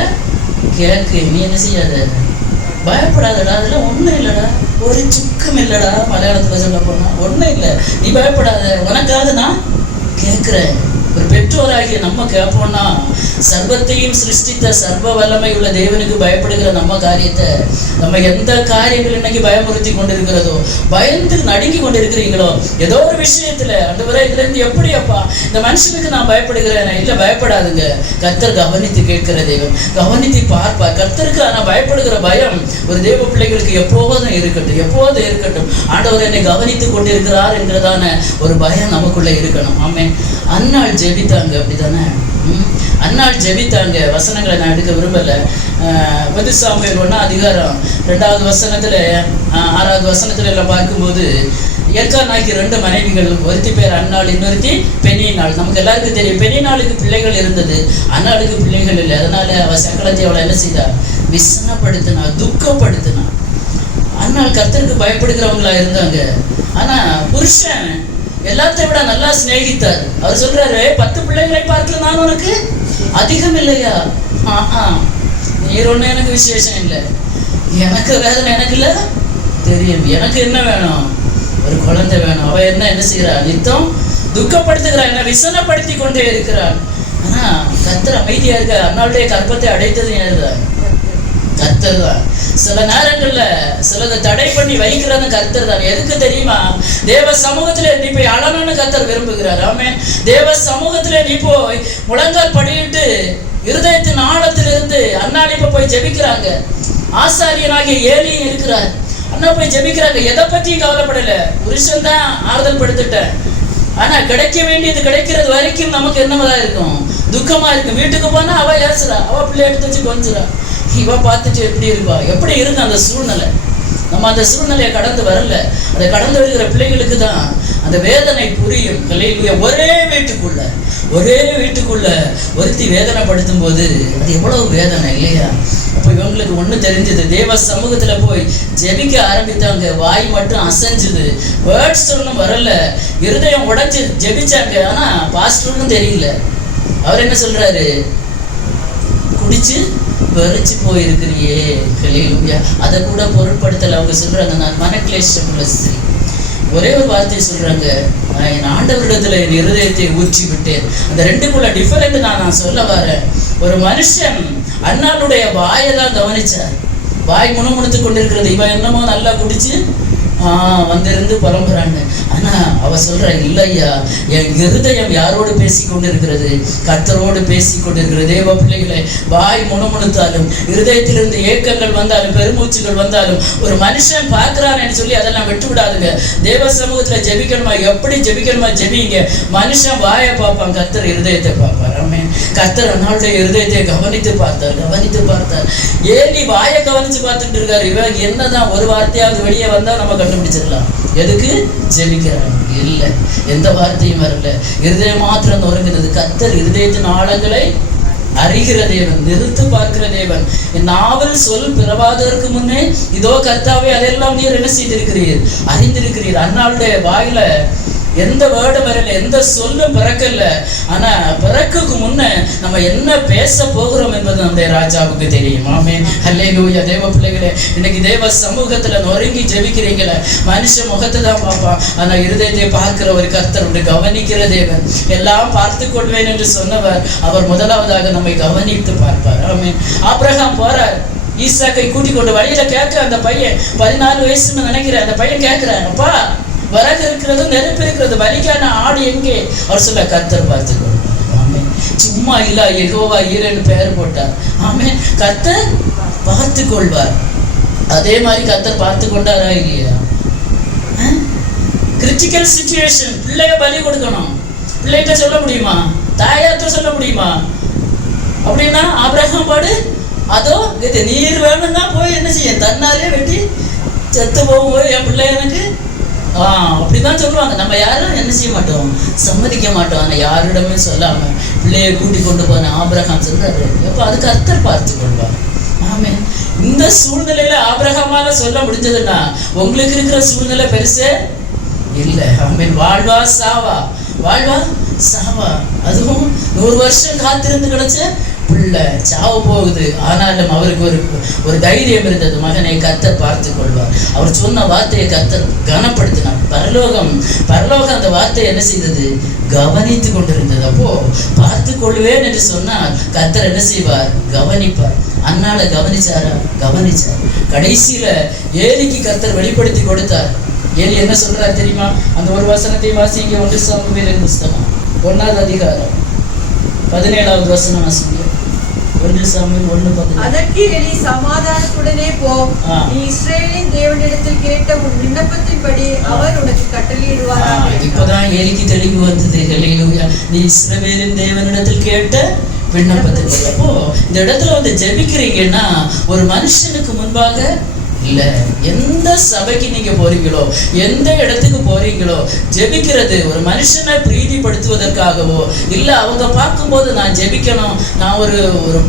கேக்கு, நீ என்ன செய்யாத, பயப்படாதடா, அதெல்லாம் ஒன்றும் இல்லைடா, ஒரு சுக்கம் இல்லைடா. மலையாளத்தில் சொல்ல போனா ஒன்றும் இல்லை, நீ பயப்படாத, உனக்காக நான் கேட்குறேன். ஒரு பெற்றோராகிய நம்ம கேட்போம்னா, சர்வத்தையும் சிருஷ்டித்த சர்வ வல்லமை உள்ள தேவனுக்கு பயப்படுகிற நம்ம காரியத்தை, நம்ம எந்த காரியங்கள் இன்னைக்கு பயமுறுத்தி கொண்டிருக்கிறதோ, பயந்து நடுங்கி கொண்டிருக்கிறீங்களோ, ஏதோ ஒரு விஷயத்துல ஆண்டவரே இதுல இருந்து எப்படி அப்பா இந்த மனுஷனுக்கு நான் பயப்படுகிறேன், இல்லை பயப்படாதுங்க, கர்த்தர் கவனித்து கேட்கிற தேவன், கவனித்து பார்ப்பார். கர்த்தருக்கு நான் பயப்படுகிற பயம் ஒரு தேவ பிள்ளைகளுக்கு எப்போதும் இருக்கட்டும், எப்போதும் இருக்கட்டும். ஆண்டவர் என்னை கவனித்து கொண்டிருக்கிறார் என்கிறதான ஒரு பயம் நமக்குள்ள இருக்கணும். ஆமென். அன்னாள் ஜெபித்தாங்க, அப்படித்தானே? அன்னாள் ஜெபித்தாங்க. வசனங்களை நான் எடுக்க விரும்பல. 1 சாமுவேல் 1ஆம் அதிகாரம் 2வது வசனத்துல 6வது வசனத்துல எல்லாம் பார்க்கும்போது, எல்கானாய்க்கு 2 மனைவிகள், ஒருத்தி பேர் அன்னாள், இன்னொருத்தி பெனினாள். நமக்கு எல்லாருக்கும் தெரியும், பெனினாளுக்கு பிள்ளைகள் இருந்தது, அன்னாளுக்கு பிள்ளைகள் இல்லை. அதனால அவ சக்கலத்தை அவளை என்ன செய்தா? விசனப்படுத்தினா, துக்கப்படுத்தினா. அன்னாள் கர்த்தருக்கு பயப்படுகிறவங்களா இருந்தாங்க. ஆனா புருஷன் எல்லாத்தை விட நல்லா சிநேகித்தார். அவர் சொல்றாரு, 10 பிள்ளைகளை பார்க்கல நான் உனக்கு அதிகம் இல்லையா? நீர் ஒண்ணு எனக்கு விசேஷம் இல்லை, எனக்கு வேதனை எனக்கு இல்ல தெரியும், எனக்கு என்ன வேணும்? ஒரு குழந்தை வேணும். அவ என்ன செய்யறா? நித்தம் துக்கப்படுத்துகிறா, என்ன விசனப்படுத்தி கொண்டே இருக்கிறாள். ஆனா கர்த்தர் அமைதியா இருக்க. அன்னாளுடைய கற்பத்தை அடைத்தது யாருதான்? கர்த்தர் தான். சில நேரங்கள்ல சிலதை தடை பண்ணி வைக்கிறது கர்த்தர் தான். எதுக்கு தெரியுமா? தேவ சமூகத்துல நீ போய் அழணும்னு கர்த்தர் விரும்புகிறார். ஆமென். தேவ சமூகத்துல நீ போய் முழங்கால் படியிட்டு இருதயத்தின் ஆழத்திலிருந்து அன்னாள் இப்ப போய் ஜெபிக்கிறாங்க. ஆசாரியனாகிய ஏலியும் இருக்கிறார். அண்ணா போய் ஜெபிக்கிறாங்க. எதை பற்றியும் கவலைப்படல. புருஷன் தான் ஆறுதல் படுத்துட்டேன், ஆனா கிடைக்க வேண்டியது கிடைக்கிறது வரைக்கும் நமக்கு என்னவா இருக்கும்? துக்கமா இருக்கு. வீட்டுக்கு போனா அவ ஏசுறா, அவ பிள்ளை எடுத்து வச்சு கொஞ்சிறா, இவ பார்த்துட்டு எப்படி இருப்பா? எப்படி இருக்கு அந்த சூழ்நிலை? நம்ம அந்த சூழ்நிலையை கடந்து வரல. அதை கடந்து வருகிற பிள்ளைகளுக்கு தான் அந்த வேதனை புரியும். ஹல்லேலூயா. ஒரே வீட்டுக்குள்ள ஒருத்தி வேதனைப்படுத்தும் போது அது எவ்வளவு வேதனை இல்லையா? அப்போ இவங்களுக்கு ஒண்ணு தெரிஞ்சது, தேவ சமூகத்துல போய் ஜெபிக்க ஆரம்பித்தாங்க. வாய் மட்டும் அசைஞ்சுது, வேர்ட்ஸ் ஒன்றும் வரல. இருதயம் உடைச்சு ஜெபிச்சாங்க. ஆனா பாஸ்டருக்கும் தெரியல. அவர் என்ன சொல்றாரு? குடிச்சு வெறிச்சு போயிருக்கிறியே. ஹல்லேலூயா. அதை கூட பொருட்படுத்தல. அவங்க சொல்றாங்க, நான் மனக்லேஷமுள்ள ஸ்திரீ. ஒரே ஒரு வார்த்தையை சொல்றாங்க, நான் என் ஆண்டவரிடத்துல என் இருதயத்தை ஊற்றி விட்டேன். அந்த ரெண்டுக்குள்ள டிஃபரெண்ட் நான் சொல்ல வரேன். ஒரு மனுஷன் அண்ணாளுடைய வாயை தான் கவனிச்சார். வாய் முணுமுணுத்து கொண்டிருக்கிறது. இவன் என்னமோ நல்லா குடிச்சு வந்திருந்து புலம்புறாங்க. ஆனா அவ சொல்ற, இல்லையா, என் இருதயம் யாரோடு பேசி கொண்டிருக்கிறது? கர்த்தரோடு பேசி கொண்டிருக்கிறது. தேவ பிள்ளைகளை, வாய் முணுமுணுத்தாலும், இருதயத்திலிருந்து ஏக்கங்கள் வந்தாலும், பெருமூச்சுகள் வந்தாலும், ஒரு மனுஷன் பார்க்கிறான்னு சொல்லி அதெல்லாம் விட்டு விடாதுங்க. தேவ சமூகத்துல ஜெபிக்கணுமா? எப்படி ஜெபிக்கணுமா? ஜெபிங்க. மனுஷன் வாயை பார்ப்பான், கர்த்தர் இருதயத்தை பார்ப்பார். ஆமென். கர்த்தர் அன்னாளுடைய இருதயத்தை கவனித்து பார்த்தார். ஏலி வாயை கவனிச்சு பார்த்துட்டு இருக்காரு. இவன் என்னதான் ஒரு வார்த்தையாவது வெளியே வந்தா நம்ம கண்டுபிடிச்சிடலாம். எதுக்கு ஜெபிக்கிறாங்க? இல்லை, எந்த வார்த்தையும் வரல. இருதயம் மாத்திரம் நொறுங்குறது. கர்த்தர் இருதயத்தின் ஆழங்களை அறிகிற தேவன், நிறுத்து பார்க்கிற தேவன். என் நாவல் சொல் பிறவாததற்கு முன்னே இதோ கர்த்தாவே அதெல்லாம் நீர் என்ன செய்திருக்கிறீர்? அறிந்திருக்கிறீர். அன்னாளுடைய வாயில எந்த வேர்டும் வரல, எந்த சொல்லும் பிறக்கல. ஆனா பிறக்குக்கு முன்ன நம்ம என்ன பேச போகிறோம் என்பது நம்முடைய ராஜாவுக்கு தெரியும். ஆமென். ஹல்லேலூயா. தேவ பிள்ளைகளே, இன்னைக்கு தேவ சமூகத்துல நொறுங்கி ஜெபிக்கிறீங்களே, மனுஷ முகத்தை தான் பார்ப்பான், ஆனா இருதயத்தை பார்க்கிற ஒரு கர்த்தர், கவனிக்கிற தேவன். எல்லாம் பார்த்து கொள்வேன் என்று சொன்னவர், அவர் முதலாவதாக நம்மை கவனித்து பார்ப்பார். ஆமென். ஆபிரகாம் போறார், ஈசாக்கை கூட்டிக் கொண்டு வழியில கேட்க, அந்த பையன் 14 வயசுன்னு நினைக்கிறேன், அந்த பையன் கேட்கிறான், அப்பா வரகு இருக்கிறது, நெருப்பு இருக்கிறது, பலிக்கான ஆடு எங்கே? அவர் சொல்ல, கர்த்தர் பார்த்து கொள்வார். ஆமென். சும்மா இல்ல, யெகோவா ஈரேன்னு பெயர் போட்டார். ஆமென். கர்த்தர் பார்த்து கொள்வார். அதே மாதிரி கர்த்தர் பார்த்து கொண்டாரா இல்லையா? கிரிட்டிக்கல் சிச்சுவேஷன், பிள்ளைய பலி கொடுக்கணும். பிள்ளைகிட்ட சொல்ல முடியுமா? தாயார்கிட்ட சொல்ல முடியுமா? அப்படின்னா ஆபிரகாம் பாடு, அதோ இது நீர் வேணும்னா போய் என்ன செய்ய, தன்னாலே வெட்டி செத்து போகும் என் பிள்ளை எனக்கு. அப்படிதான் சொல்லுவாங்க. நம்ம யாரும் என்ன செய்ய மாட்டோம், சம்மதிக்க மாட்டோம். ஆனா யாரிடமே சொல்லாம பிள்ளையை கூட்டி கொண்டு போன ஆபிரகாம் சொல்றாரு, எப்ப அது கர்த்தர் பார்த்து கொள்வார். ஆமே. இந்த சூழ்நிலையில ஆபிரகாமால சொல்ல முடிஞ்சதுன்னா உங்களுக்கு இருக்கிற சூழ்நிலை பெருசே இல்லை. ஆமென். வாழ்வா சாவா, வாழ்வா சாவா. அதுவும் 100 வருஷம் காத்திருந்து கிடைச்ச பிள்ளை சாவ போகுது. ஆனாலும் அவருக்கு ஒரு தைரியம் இருந்தது, மகனை கர்த்தர் பார்த்து கொள்வார். அவர் சொன்ன வார்த்தையை கர்த்தர் கனப்படுத்தினார். பரலோகம் அந்த வார்த்தையை என்ன செய்தது? கவனித்து கொண்டிருந்தது. அப்போ பார்த்து கொள்வேன் என்று சொன்னால் கர்த்தர் என்ன செய்வார்? கவனிப்பார். அன்னால கவனிச்சார். கடைசியில ஏலிக்கு கர்த்தர் வெளிப்படுத்தி கொடுத்தார். ஏலி என்ன சொல்றாரு தெரியுமா? அந்த ஒரு வசனத்தை வாசிங்க. 1 சாமுவேல் புத்தகம் 1ஆவது அதிகாரம் 17வது வசனம் வாசிங்க. 1 சாமுவேல் 1:17. அதற்கு ஏலி, சமாதானத்துடனே போ, நீ இஸ்ரவேலின் தேவனிடத்தில் கேட்ட உன் விண்ணப்பத்தின்படி அவர் உனக்கு கட்டளையிடுவாராக. இப்பதான் ஏலிக்கு தெளிவு வந்தது. ஹல்லேலூயா. நீ இஸ்ரவேலின் தேவனிடத்தில் கேட்ட விண்ணப்பத்தின்படி. அப்போ இந்த இடத்துல வந்து ஜெபிக்கிறீங்கன்னா ஒரு மனுஷனுக்கு முன்பாக இல்ல, எந்த சபைக்கு நீங்க போறீங்களோ, எந்த இடத்துக்கு போறீங்களோ, ஜெபிக்கிறது ஒரு மனுஷனை பிரீதிப்படுத்துவதற்காகவோ இல்ல அவங்க பார்க்கும்போது நான் ஜெபிக்கணும், நான் ஒரு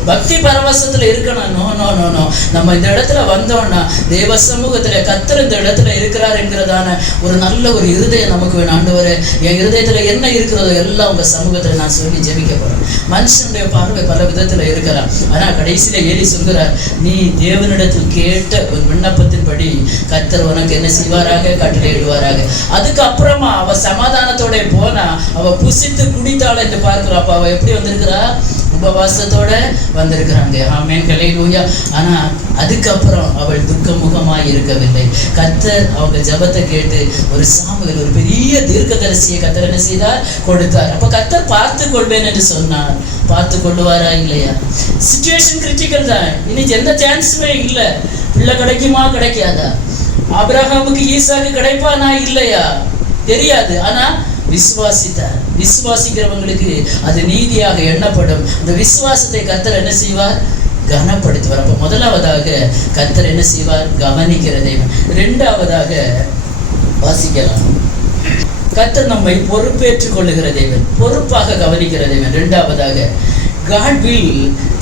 பக்தி பரவசத்துல இருக்கணும். No no no no. நம்ம இந்த இடத்துல வந்தோம்னா தேவ சமூகத்துல கர்த்தர் இந்த இடத்துல இருக்கிறார் என்கிறதான ஒரு நல்ல ஒரு இருதயம் நமக்கு வேணும். ஆண்டவரே, என் இருதயத்துல என்ன இருக்கிறதோ எல்லாம் உங்க சமூகத்துல நான் சொல்லி ஜெபிக்க போறேன். மனுஷனுடைய பார்வை பல விதத்துல இருக்கலாம். ஆனா கடைசியில ஏலி சொல்கிறார், நீ தேவனிடத்தில் கேட்ட ஒரு விண்ணப்பத்தின்படி கர்த்தர் உனக்கு என்ன செய்வாராக? கட்டளையிடுவாராக. அதுக்கு அப்புறமா அவ சமாதானத்தோட போனா, அவ புசித்து குடித்தாள் என்று பார்க்கிறோம். அப்ப அவ எப்படி வந்திருக்கிறா? உபவாசத்தோட வந்திருக்கிறாங்க. ஆமென், ஹல்லேலூயா. ஆனா அதுக்கப்புறம் அவள் துக்கமுகமாய் இருக்கவில்லை. கர்த்தர் அவங்க ஜெபத்தை கேட்டு ஒரு சாமுவேல், ஒரு பெரிய தீர்க்கதரிசியை கர்த்தர் என்ன செய்தார்? கொடுத்தார். அப்ப கர்த்தர் பார்த்து கொள்வேன் என்று சொன்னார். பார்த்து கொள்ளுவாரா இல்லையா? சிச்சுவேஷன் கிரிட்டிக்கல் தான். இன்னைக்கு எந்த சான்ஸுமே இல்லை. பிள்ளை கிடைக்குமா கிடைக்காதா? ஆபிரகாமுக்கு ஈசாக்கு கிடைப்பானா இல்லையா தெரியாது. ஆனா விசுவாசித்தார். விசுவாசிக்கிறவங்களுக்கு அது நீதியாக எண்ணப்படும். அந்த விசுவாசத்தை கர்த்தர் என்ன செய்வார்? கனப்படுத்துவார். அப்ப முதலாவதாக கர்த்தர் என்ன செய்வார்? கவனிக்கிற தெய்வம். இரண்டாவதாக வாசிக்கலாம், கர்த்தர் நம்மை பொறுப்பேற்றுக் கொள்ளுகிற தேவன், பொறுப்பாக கவனிக்கிற தேவன். இரண்டாவதாக God will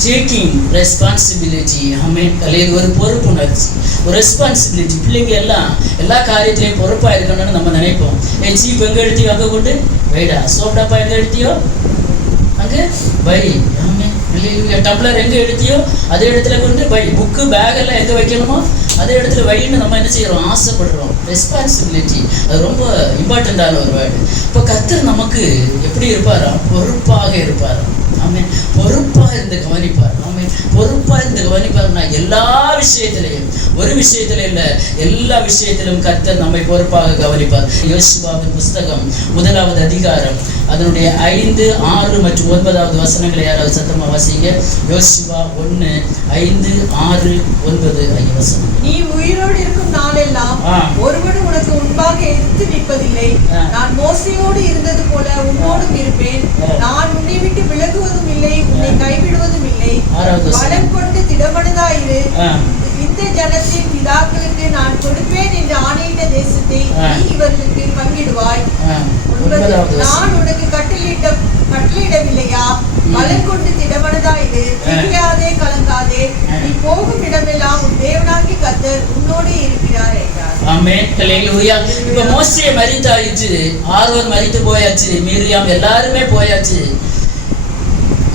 taking responsibility. ஆமென், அல்லேலூயா. ஒரு பொறுப்புணர்ச்சி, ஒரு ரெஸ்பான்சிபிலிட்டி. பிள்ளைங்க எல்லாம் எல்லா காரியத்திலையும் பொறுப்பாக இருக்கணும்னு நம்ம நினைப்போம். சீப் எங்கே எடுத்தியோ அங்கே கொண்டு வைடா, சோப் டப்பா எங்கே எடுத்தியோ அங்கே வை. ஆமென், அல்லேலூயா. டம்ளர் எங்கே எடுத்தியோ அதே இடத்துல கொண்டு வை. புக்கு பேக் எல்லாம் எங்கே வைக்கணுமோ அதே இடத்துல வைன்னு நம்ம என்ன செய்யறோம்? ஆசைப்படுறோம். ரெஸ்பான்சிபிலிட்டி அது ரொம்ப இம்பார்ட்டண்டான ஒரு வேர்டு. இப்போ கர்த்தர் நமக்கு எப்படி இருப்பாரா? பொறுப்பாக இருப்பாரா? ஆமென், பொறுப்பா இருந்து கவனிப்பார். ஆமென், பொறுப்பா இருந்து கவனிப்பார்னா எல்லா விஷயத்திலையும், ஒரு விஷயத்தில இல்ல, எல்லா விஷயத்திலும் கர்த்தர் நம்மை பொறுப்பாக கவனிப்பார். யோசுவாவின் புஸ்தகம் 1வது அதிகாரம் அதனுடைய 5, 6 மற்றும் 9வது வசனங்களை யாராவது சத்தமா வாசிங்க. யோசுவா 1, 5, 6, 9 வசனம். நீ உயிரோடு இருக்கும் நாளெல்லாம் ஒருவனும் உனக்கு முன்பாக எதிர்த்து நிற்பதில்லை. நான் மோசேயோடு இருந்தது போல உன்னோடும் இருப்பேன். நான் உன்னை விட்டு விலகுவதும் இல்லை, உன்னை கைவிடுவதும் இல்லை. பலம் கொண்டு திடமனதாயிரு. இந்த ஜனத்தின் பிதாக்களுக்கு நான் கொடுப்பேன் என்று ஆணையிட்ட தேசத்தை நீ இவர்களுக்கு பங்கிடுவாய். நான் உனக்கு கட்டளையிடவில்லையா? பலம் கொண்டு திடமனதாயிரு, திகையாதே, கலங்காதே. நீ போகும் இடமெல்லாம் உன் தேவனாகிய கர்த்தர் உன்னோடு இருக்கிறார் என்றார். ஆமென், ஹல்லேலூயா. இப்ப மோசே மரித்தாயிற்று, ஆரோன் மரித்து போயாச்சு, மீரியாம் எல்லாருமே போயாச்சு.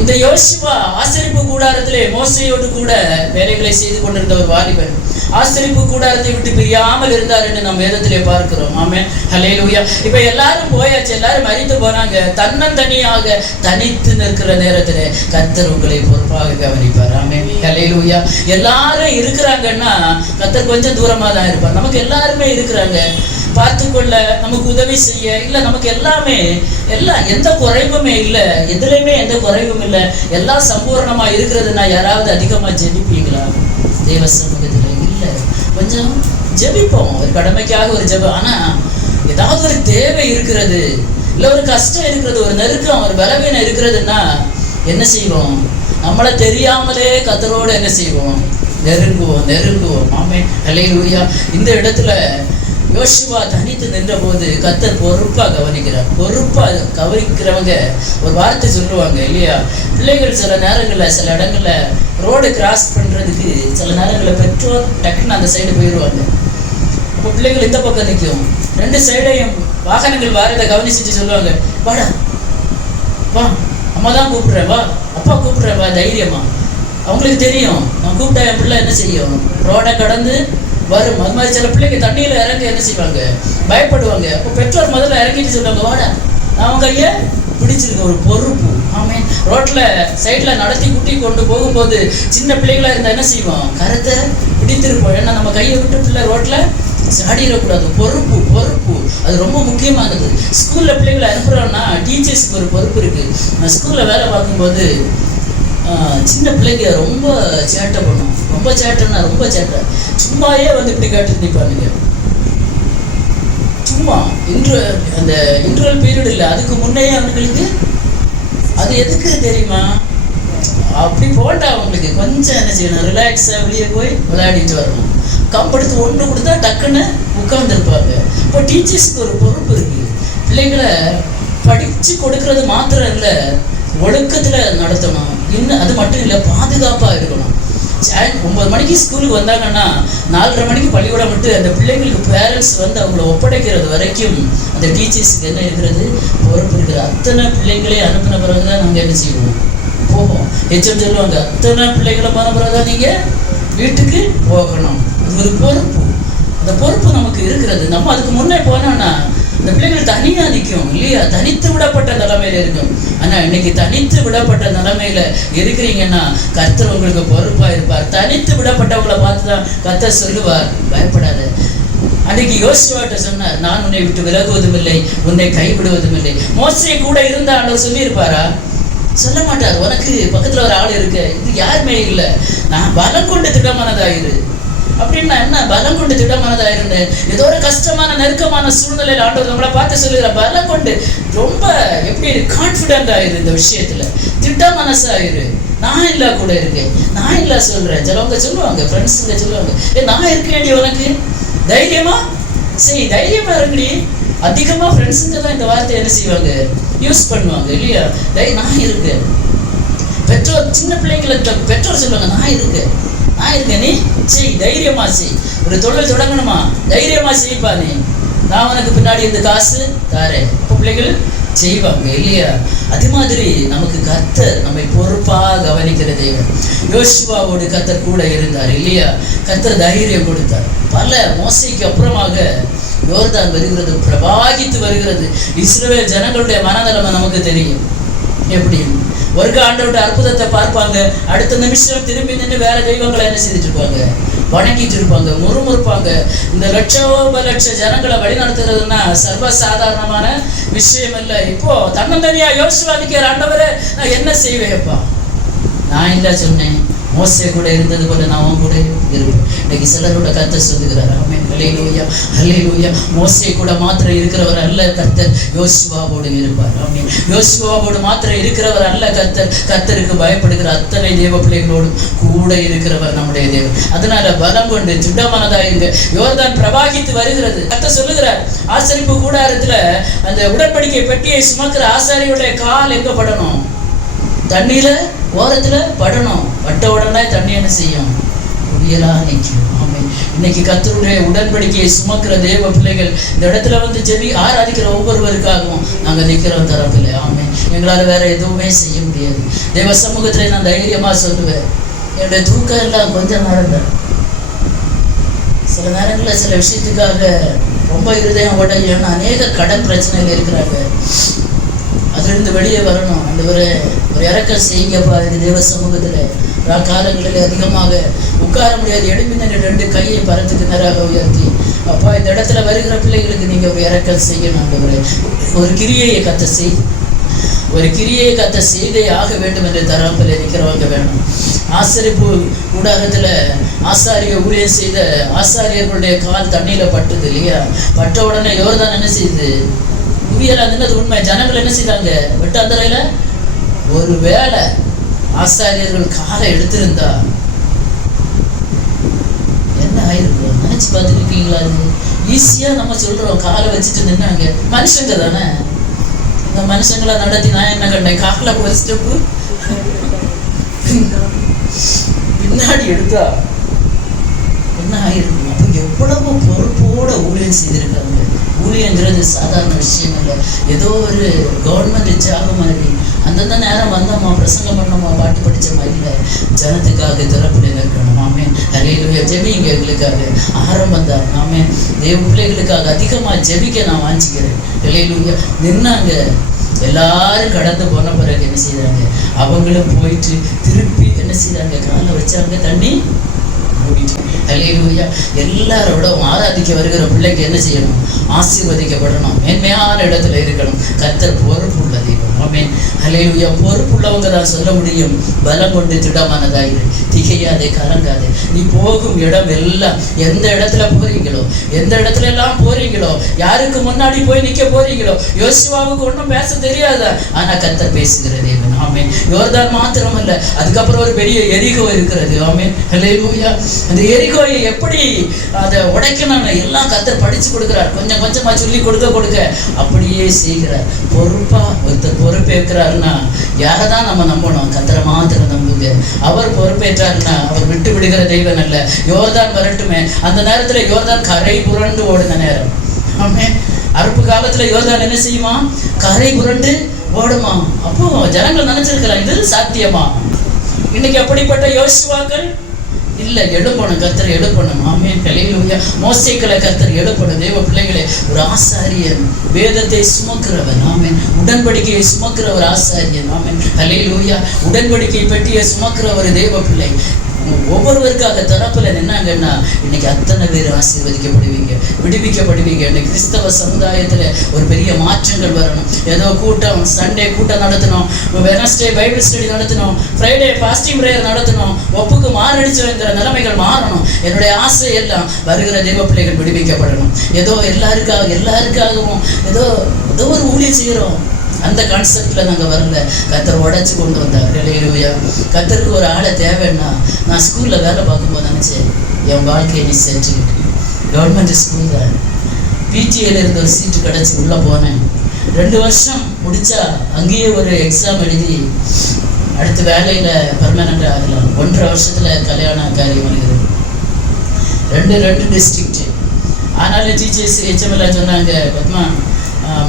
இந்த யோசுவா ஆசரிப்பு கூடாரத்திலே மோசேயோடு கூட வேலைகளை செய்து கொண்டிருந்த ஒரு வாலிபன். ஆசரிப்பு கூடாரத்தை விட்டு பிரியாமல் இருந்தார் என்று நாம் வேதத்திலே பார்க்கிறோம். ஆமென், ஹல்லேலூயா. இப்ப எல்லாரும் போயாச்சு, எல்லாரும் மரித்து போனாங்க. தன்னந்தனியாக தனித்து நிற்கிற நேரத்திலே கர்த்தர் உங்களை பொறுப்பாக கவனிப்பார். ஆமென், ஹல்லேலூயா. எல்லாரும் இருக்கிறாங்கன்னா கர்த்தர் கொஞ்சம் தூரமா தான் இருப்பார். நமக்கு எல்லாருமே இருக்கிறாங்க, பார்த்துக்கொள்ள, நமக்கு உதவி செய்ய. இல்லை, நமக்கு எல்லாமே எந்த குறைவுமே இல்லை, எதுலையுமே எந்த குறைவும் இல்லை, எல்லாம் சம்பூர்ணமா இருக்கிறதுனா யாராவது அதிகமா ஜெபிப்பீங்களா? தேவ சமூகத்துல இல்லை. கொஞ்சம் ஜெபிப்போம், ஒரு கடமைக்காக ஒரு ஜெபம். ஆனா ஏதாவது ஒரு தேவை இருக்கிறது, இல்லை ஒரு கஷ்டம் இருக்கிறது, ஒரு நெருக்கம், ஒரு பலவீனம் இருக்கிறதுன்னா என்ன செய்வோம்? நம்மளை தெரியாமலே கர்த்தரோடு என்ன செய்வோம்? நெருங்குவோம். ஆமென், ஹல்லேலூயா. இந்த இடத்துல யோசுவா தனித்து நின்ற போது கர்த்தர் பொறுப்பா கவனிக்கிறார். பொறுப்பா கவனிக்கிறவங்க ஒரு வார்த்தை சொல்லுவாங்க இல்லையா? பிள்ளைகள் சில நேரங்கள்ல, சில இடங்கள்ல ரோடு கிராஸ் பண்றதுக்கு சில நேரங்களில் பெற்றோர் டக்குன்னு அந்த சைடு போயிடுவாங்க. அப்போ பிள்ளைகள் இந்த பக்கம் நிற்கும். 2 சைடையும் வாகனங்கள் வாரதை கவனிச்சுட்டு சொல்லுவாங்க, வாடா வா, அம்மா தான் கூப்பிடுறேன், வா அப்பா கூப்பிடுறேன், வா தைரியமா. அவங்களுக்கு தெரியும் நான் கூப்பிட்டா என் பிள்ளை என்ன செய்யும்? ரோடை கடந்து வரும். அது மாதிரி சில பிள்ளைங்க தண்ணியில இறங்க என்ன செய்வாங்க? பயப்படுவாங்க. அப்போ பெற்றோர் முதல்ல இறங்கிட்டு சொல்லுவாங்க, வாடா. நான் கையை பிடிச்சிருக்க ஒரு பொறுப்பு. ஆமென். ரோட்ல சைட்ல நடத்தி குட்டி கொண்டு போகும்போது சின்ன பிள்ளைகளா இருந்தா என்ன செய்வோம்? கரத்தை பிடித்திருப்போம். ஏன்னா நம்ம கையை விட்டு பிள்ளை ரோட்ல சாடிடக்கூடாது. பொறுப்பு அது ரொம்ப முக்கியமானது. ஸ்கூல்ல பிள்ளைகளை அனுப்புறோம்னா டீச்சர்ஸ்க்கு ஒரு பொறுப்பு இருக்கு. நான் ஸ்கூல்ல வேலை பார்க்கும்போது சின்ன பிள்ளைங்க ரொம்ப சேட்டை பண்ணும். ரொம்ப சேட்டைன்னா ரொம்ப சேட்டை. சும்மாயே வந்து இப்படி கேட்டு நிற்பானுங்க. சும்மா அந்த இன்டர்வல் பீரியட் இல்லை, அதுக்கு முன்னையே அவங்களுக்கு அது எதுக்கு தெரியுமா? அப்படி போட்டா அவங்களுக்கு கொஞ்சம் என்ன செய்யணும்? ரிலாக்ஸாக வெளியே போய் விளையாடிட்டு வரணும். கம்பெடுத்து ஒன்று கொடுத்தா டக்குன்னு உட்கார்ந்துருப்பாங்க. இப்போ டீச்சர்ஸ்க்கு ஒரு பொறுப்பு இருக்கு. பிள்ளைகளை படித்து கொடுக்கறது மாத்திரம் இல்லை, ஒழுக்கத்தில் நடத்தணும். இன்னும் அது மட்டும் இல்லை, பாதுகாப்பாக இருக்கணும். 9 மணிக்கு ஸ்கூலுக்கு வந்தாங்கன்னா 4:30 மணிக்கு பள்ளிக்கூடம் விட்டு அந்த பிள்ளைங்களுக்கு பேரண்ட்ஸ் வந்து அவங்கள ஒப்படைக்கிறது வரைக்கும் அந்த டீச்சர்ஸுக்கு என்ன இருக்கிறது? பொறுப்பு இருக்கிறது. அத்தனை பிள்ளைங்களே அனுப்பின பிறகுதான் நாங்கள் என்ன செய்வோம்? போவோம். ஹெச்எம் சொல்லுவாங்க, அத்தனை பிள்ளைகளை போன பிறகுதான் நீங்கள் வீட்டுக்கு போகணும். அது ஒரு பொறுப்பு. அந்த பொறுப்பு நமக்கு இருக்கிறது. நம்ம அதுக்கு முன்னே போனோம்னா இந்த பிள்ளைகள் தனியா நிற்கும் இல்லையா, தனித்து விடப்பட்ட நிலைமையில இருக்கும். ஆனா இன்னைக்கு தனித்து விடப்பட்ட நிலைமையில இருக்கிறீங்கன்னா கர்த்தர் உங்களுக்கு பொறுப்பா இருப்பார். தனித்து விடப்பட்டவங்களை பார்த்துதான் கர்த்தர் சொல்லுவார், பயப்படாத. அன்னைக்கு யோசுவாட்ட சொன்னார், நான் உன்னை விட்டு விலகுவதும் இல்லை, உன்னை கைவிடுவதும் இல்லை. மோசே கூட இருந்த ஆண்டவர் சொல்லியிருப்பாரா? சொல்ல மாட்டார். உனக்கு பக்கத்துல ஒரு ஆள் இருக்கு, இது யாருமே இல்லை, நான் பலம் கொண்டு திடமானதாயிரு அப்படின்னா என்ன? பலம் கொண்டு திடமானதாயிருந்து. ஏதோ ஒரு கஷ்டமான நெருக்கமான சூழ்நிலையில் ஆண்டவர் நம்மளை பார்த்து சொல்லுகிற, பலம் கொண்டு ரொம்ப எப்படி கான்ஃபிடென்ட் ஆயிரு, இந்த விஷயத்துல திட்ட மனசாயிரு, நான் இல்ல கூட இருக்கேன், நான் இல்ல சொல்றேன். சிலவங்க சொல்லுவாங்க, ஃப்ரெண்ட்ஸுங்க சொல்லுவாங்க, நான் இருக்கேன், உனக்கு தைரியமா சரி, தைரியமா இருக்குடி. அதிகமா ஃப்ரெண்ட்ஸுங்க தான் இந்த வார்த்தை என்ன செய்வாங்க, யூஸ் பண்ணுவாங்க இல்லையா? நான் இருக்கேன். பெற்றோர் சின்ன பிள்ளைங்களுக்கு பெற்றோர் சொல்லுவாங்க, நான் இருக்கேன், நீ செய், தைரியமா செய். ஒரு தொழில் தொடங்கணுமா, தைரியமா செய்ப்பா, நீ நான் உனக்கு பின்னாடி இந்த காசு தாரேன். இப்போ பிள்ளைகள் செய்வாங்க இல்லையா? அதே மாதிரி நமக்கு கர்த்தர் நம்மை பொறுப்பா கவனிக்கிற தேவன். யோசுவாவோடு கர்த்தர் கூட இருந்தார் இல்லையா? கர்த்தர் தைரியம் கொடுத்தார். பல மோசைக்கு அப்புறமாக யோர்தான் வருகிறது, பிரவாகித்து வருகிறது. இஸ்ரவேல் ஜனங்களுடைய மனநிலைமை நமக்கு தெரியும் எப்படி. ஒரு ஆண்டவருடைய அற்புதத்தை பார்ப்பாங்க, அடுத்த நிமிஷம் திரும்பி நின்று வேற தெய்வங்களை என்ன செய்துட்டு இருப்பாங்க, வணங்கிட்டு இருப்பாங்க, முறுமுறுப்பாங்க. இந்த லட்ச ஜனங்களை வழிநடத்துறதுன்னா சர்வசாதாரணமான விஷயம் இல்லை. இப்போ தன்னந்தனியா யோசுவா நிக்கிற, ஆண்டவரே நான் என்ன செய்வேன்ப்பா, நான் இல்ல சொன்னேன், மோசே கூட இருந்தது போல நான் உன் கூட இருப்பேன். இன்னைக்கு சிலரோட கர்த்தர் சொல்லுகிறார், ஆமென், ஹல்லேலூயா, ஹல்லேலூயா. மோசே கூட மாத்திரம் இருக்கிறவர் அல்ல கர்த்தர், யோசுவாவோடு இருப்பார். ஆமென். யோசுவாவோடு மாத்திரம் இருக்கிறவர் அல்ல கர்த்தர், கர்த்தருக்கு பயப்படுகிற அத்தனை தேவ பிள்ளைகளோடும் கூட இருக்கிறவர் நம்முடைய தேவன். அதனால பலம் கொண்டு திட்டமானதாயிருங்க. யோர்தான் பிரவாகித்து வருகிறது. கர்த்தர் சொல்லுகிறார், ஆசரிப்பு கூடாரத்துல அந்த உடன்படிக்கை பெட்டியை சுமக்கிற ஆசாரியுடைய கால் எங்க படணும், தண்ணியில ஓரத்துல படணும். பட்ட உடனே தண்ணி என்ன செய்யும், குடியலா நிற்கும். ஆமென். இன்னைக்கு கர்த்தருடைய உடன்படிக்கையை சுமக்கிற தேவ பிள்ளைகள் இந்த இடத்துல வந்து ஜெபி ஆராதிக்கிற ஒவ்வொருவருக்காகவும் நாங்க நிற்கிறோம் தரப்பில்லை. ஆமென். எங்களால வேற எதுவுமே செய்ய முடியாது. தேவ சமூகத்துல நான் தைரியமா சொல்லுவேன், என்னுடைய தூக்கம் எல்லாம் கொஞ்சம் நேரம் தான். சில நேரங்களில் சில விஷயத்துக்காக ரொம்ப இருதயம் உடையும், அநேக கடன் பிரச்சனைகள் இருக்கிறாங்க, அதிலிருந்து வெளியே வரணும். அந்த ஒரு இறக்கம் செய்யுங்கப்பா. இந்த தேவ சமூகத்தில் காலங்களில் அதிகமாக உட்கார முடியாது, எழுப்பி நின்று 2 கையை பரத்துக்கு நேராக உயர்த்தி, அப்பா இந்த இடத்துல வருகிற பிள்ளைகளுக்கு நீங்கள் ஒரு இறக்கம் செய்யணும். ஒரு கிரியையை கத்த செய்தே ஆக வேண்டும் என்று தரப்பில் நிற்கிறவங்க வேணும். ஆசரிப்பு கூடாரத்தில் ஆசாரிய ஊழியம் செய்த ஆசாரியர்களுடைய கால் தண்ணியில் பட்டுது இல்லையா? பட்ட உடனே யோர்தான் என்ன செய்யுது, குவியலாதுன்னு உண்மை. ஜனங்கள் என்ன செய்தாங்க, வெட்டாந்தரையில ஒரு வேளை ஆசாரியர்கள் காலை எடுத்திருந்தா என்ன ஆயிருக்கும் நினைச்சு பார்த்துருக்கீங்களா? அது ஈஸியா நம்ம சொல்றோம், காலை வச்சுட்டு நின்னாங்க. மனுஷங்க தானே, இந்த மனுஷங்களை நடத்தி நான் என்ன கண்டேன், காலை ஒரு ஸ்டெப்பு பின்னாடி எடுத்தா என்ன ஆயிருக்கும்? அப்போ எவ்வளவு பொறுப்போட ஊழியம் செய்திருக்காங்க. ஊழியங்கிறது சாதாரண விஷயம் இல்லை. ஏதோ ஒரு கவர்மெண்ட் ஜாப் மாதிரி அந்தந்த நேரம் வந்தோமா, பிரசங்கம் பண்ணோமா, பாட்டு படித்தோமா இல்லை, ஜனத்துக்காக திறப்பில் இருக்கணும். ஆமென், ஹல்லேலூயா. ஜெபிங்க, எங்களுக்காக ஆரம்பம் தான். ஆமென். தேவ பிள்ளைகளுக்காக அதிகமாக ஜெபிக்க நான் வாஞ்சிக்கிறேன். ஹல்லேலூயா. நின்னாங்க, எல்லாரும் கடந்து போன பிறகு என்ன செய்யறாங்க, அவங்களும் போயிட்டு திருப்பி என்ன செய்யறாங்க, காலை வச்சாங்க, தண்ணி மூடிட்டு. ஹல்லேலூயா. எல்லாரோட ஆராதிக்க வருகிற பிள்ளைக்கு என்ன செய்யணும், ஆசீர்வதிக்கப்படணும், மேன்மையான இடத்துல இருக்கணும். கர்த்தர் பொறுப்புள்ள தெய்வம். ஆமென், ஹல்லேலூயா. பொறுப்புள்ளவங்க தான் சொல்ல முடியும், பலம் கொண்டு திடமானதாயிரு, திகையாதே, கலங்காதே. நீ போகும் இடம் எல்லாம், எந்த இடத்துல போறீங்களோ, எந்த இடத்துல எல்லாம் போறீங்களோ, யாருக்கு முன்னாடி போய் நிக்க போறீங்களோ, யோசுவாவுக்கு ஒன்றும் பேச தெரியாதா, ஆனா கர்த்தர் பேசுகிற தேவன். ஆமென். யோர்தான் மாத்திரம் இல்ல, அதுக்கப்புறம் ஒரு பெரிய எரிகோ இருக்கிறது. ஆமென், ஹல்லேலூயா. அந்த எரிகோயை எப்படி அதை உடைக்கணும்னு எல்லாம் கர்த்தர் படிச்சு கொடுக்கிறார். கொஞ்சம் கொஞ்சமா சொல்லி கொடுக்க அப்படியே செய்கிறார். பொறுப்பா ஒருத்தர் பொறுப்பேற்கிறாருன்னா யாரதான் நம்ம நம்பணும், கர்த்தரை மாத்திரம் நம்புங்க. அவர் பொறுப்பேற்றாருன்னா அவர் விட்டு விடுகிற தெய்வன் அல்ல. யோர்தான் வரட்டுமே, அந்த நேரத்துல யோர்தான் கரை புரண்டு ஓடுன நேரம். ஆமென். அறுப்பு காலத்துல யோர்தான் என்ன செய்யுமா, கரை புரண்டு ஓடுமா. அப்போ ஜனங்கள் நினைச்சிருக்கிறாங்க, இது சாத்தியமா? இன்னைக்கு அப்படிப்பட்ட யோசுவாக்கள் இல்லை, எழுப்பணும், கர்த்தர் எழுப்பணும். ஆமென், ஹல்லேலூயா. மோசேக்களை கர்த்தர் எழுப்பணும். தேவ பிள்ளைகளே, ஒரு ஆசாரியன், வேதத்தை சுமக்கிறவன், ஆமென், உடன்படிக்கையை சுமக்கிற ஒரு ஆசாரியன், ஆமென், ஹல்லேலூயா. உடன்படிக்கை பெட்டியை சுமக்கிற ஒரு தேவ பிள்ளை ஒவ்வொருவருக்காக தரப்புல நின்னாங்கன்னா இன்னைக்கு அத்தனை பேர் ஆசீர்வதிக்கப்படுவீங்க, விடுவிக்கப்படுவீங்க. இன்னைக்கு கிறிஸ்தவ சமுதாயத்துல ஒரு பெரிய மாற்றங்கள் வரணும். ஏதோ கூட்டம், சண்டே கூட்டம் நடத்தணும், வெனஸ்டே பைபிள் ஸ்டடி நடத்தணும், ஃப்ரைடே ஃபாஸ்டிங் பிரேயர் நடத்தணும், ஒப்புக்கு மாரடிச்சுங்கிற நிலைமைகள் மாறணும். என்னுடைய ஆசை எல்லாம் வருகிற தேவ பிள்ளைகள் விடுவிக்கப்படணும். ஏதோ எல்லாருக்காகவும் ஏதோ ஒரு ஊழியம் செய்கிறோம், அந்த கான்செப்ட்ல நாங்கள் வரல. கர்த்தர் உடைச்சு கொண்டு வந்தார். ஹல்லேலூயா. கர்த்தருக்கு ஒரு ஆளை தேவைன்னா, நான் ஸ்கூல்ல வேலை பார்க்கும்போது நினைச்சேன், என் வாழ்க்கையை நீ செஞ்சுக்கிட்டு கவர்மெண்ட் ஸ்கூல் தான், பிடிஏல இருந்து ஒரு சீட்டு கிடச்சி உள்ளே போனேன். 2 வருஷம் முடிச்சா அங்கேயே ஒரு எக்ஸாம் எழுதி அடுத்த வேலையில் பர்மனெண்ட் ஆகலாம். 1.5 வருஷத்துல கல்யாண காரியம் ஆகிறது. 2 டிஸ்ட்ரிக்ட். ஆனாலும் டீச்சர்ஸ் ஹெச்எம்எல்லாம் சொன்னாங்க, பத்மா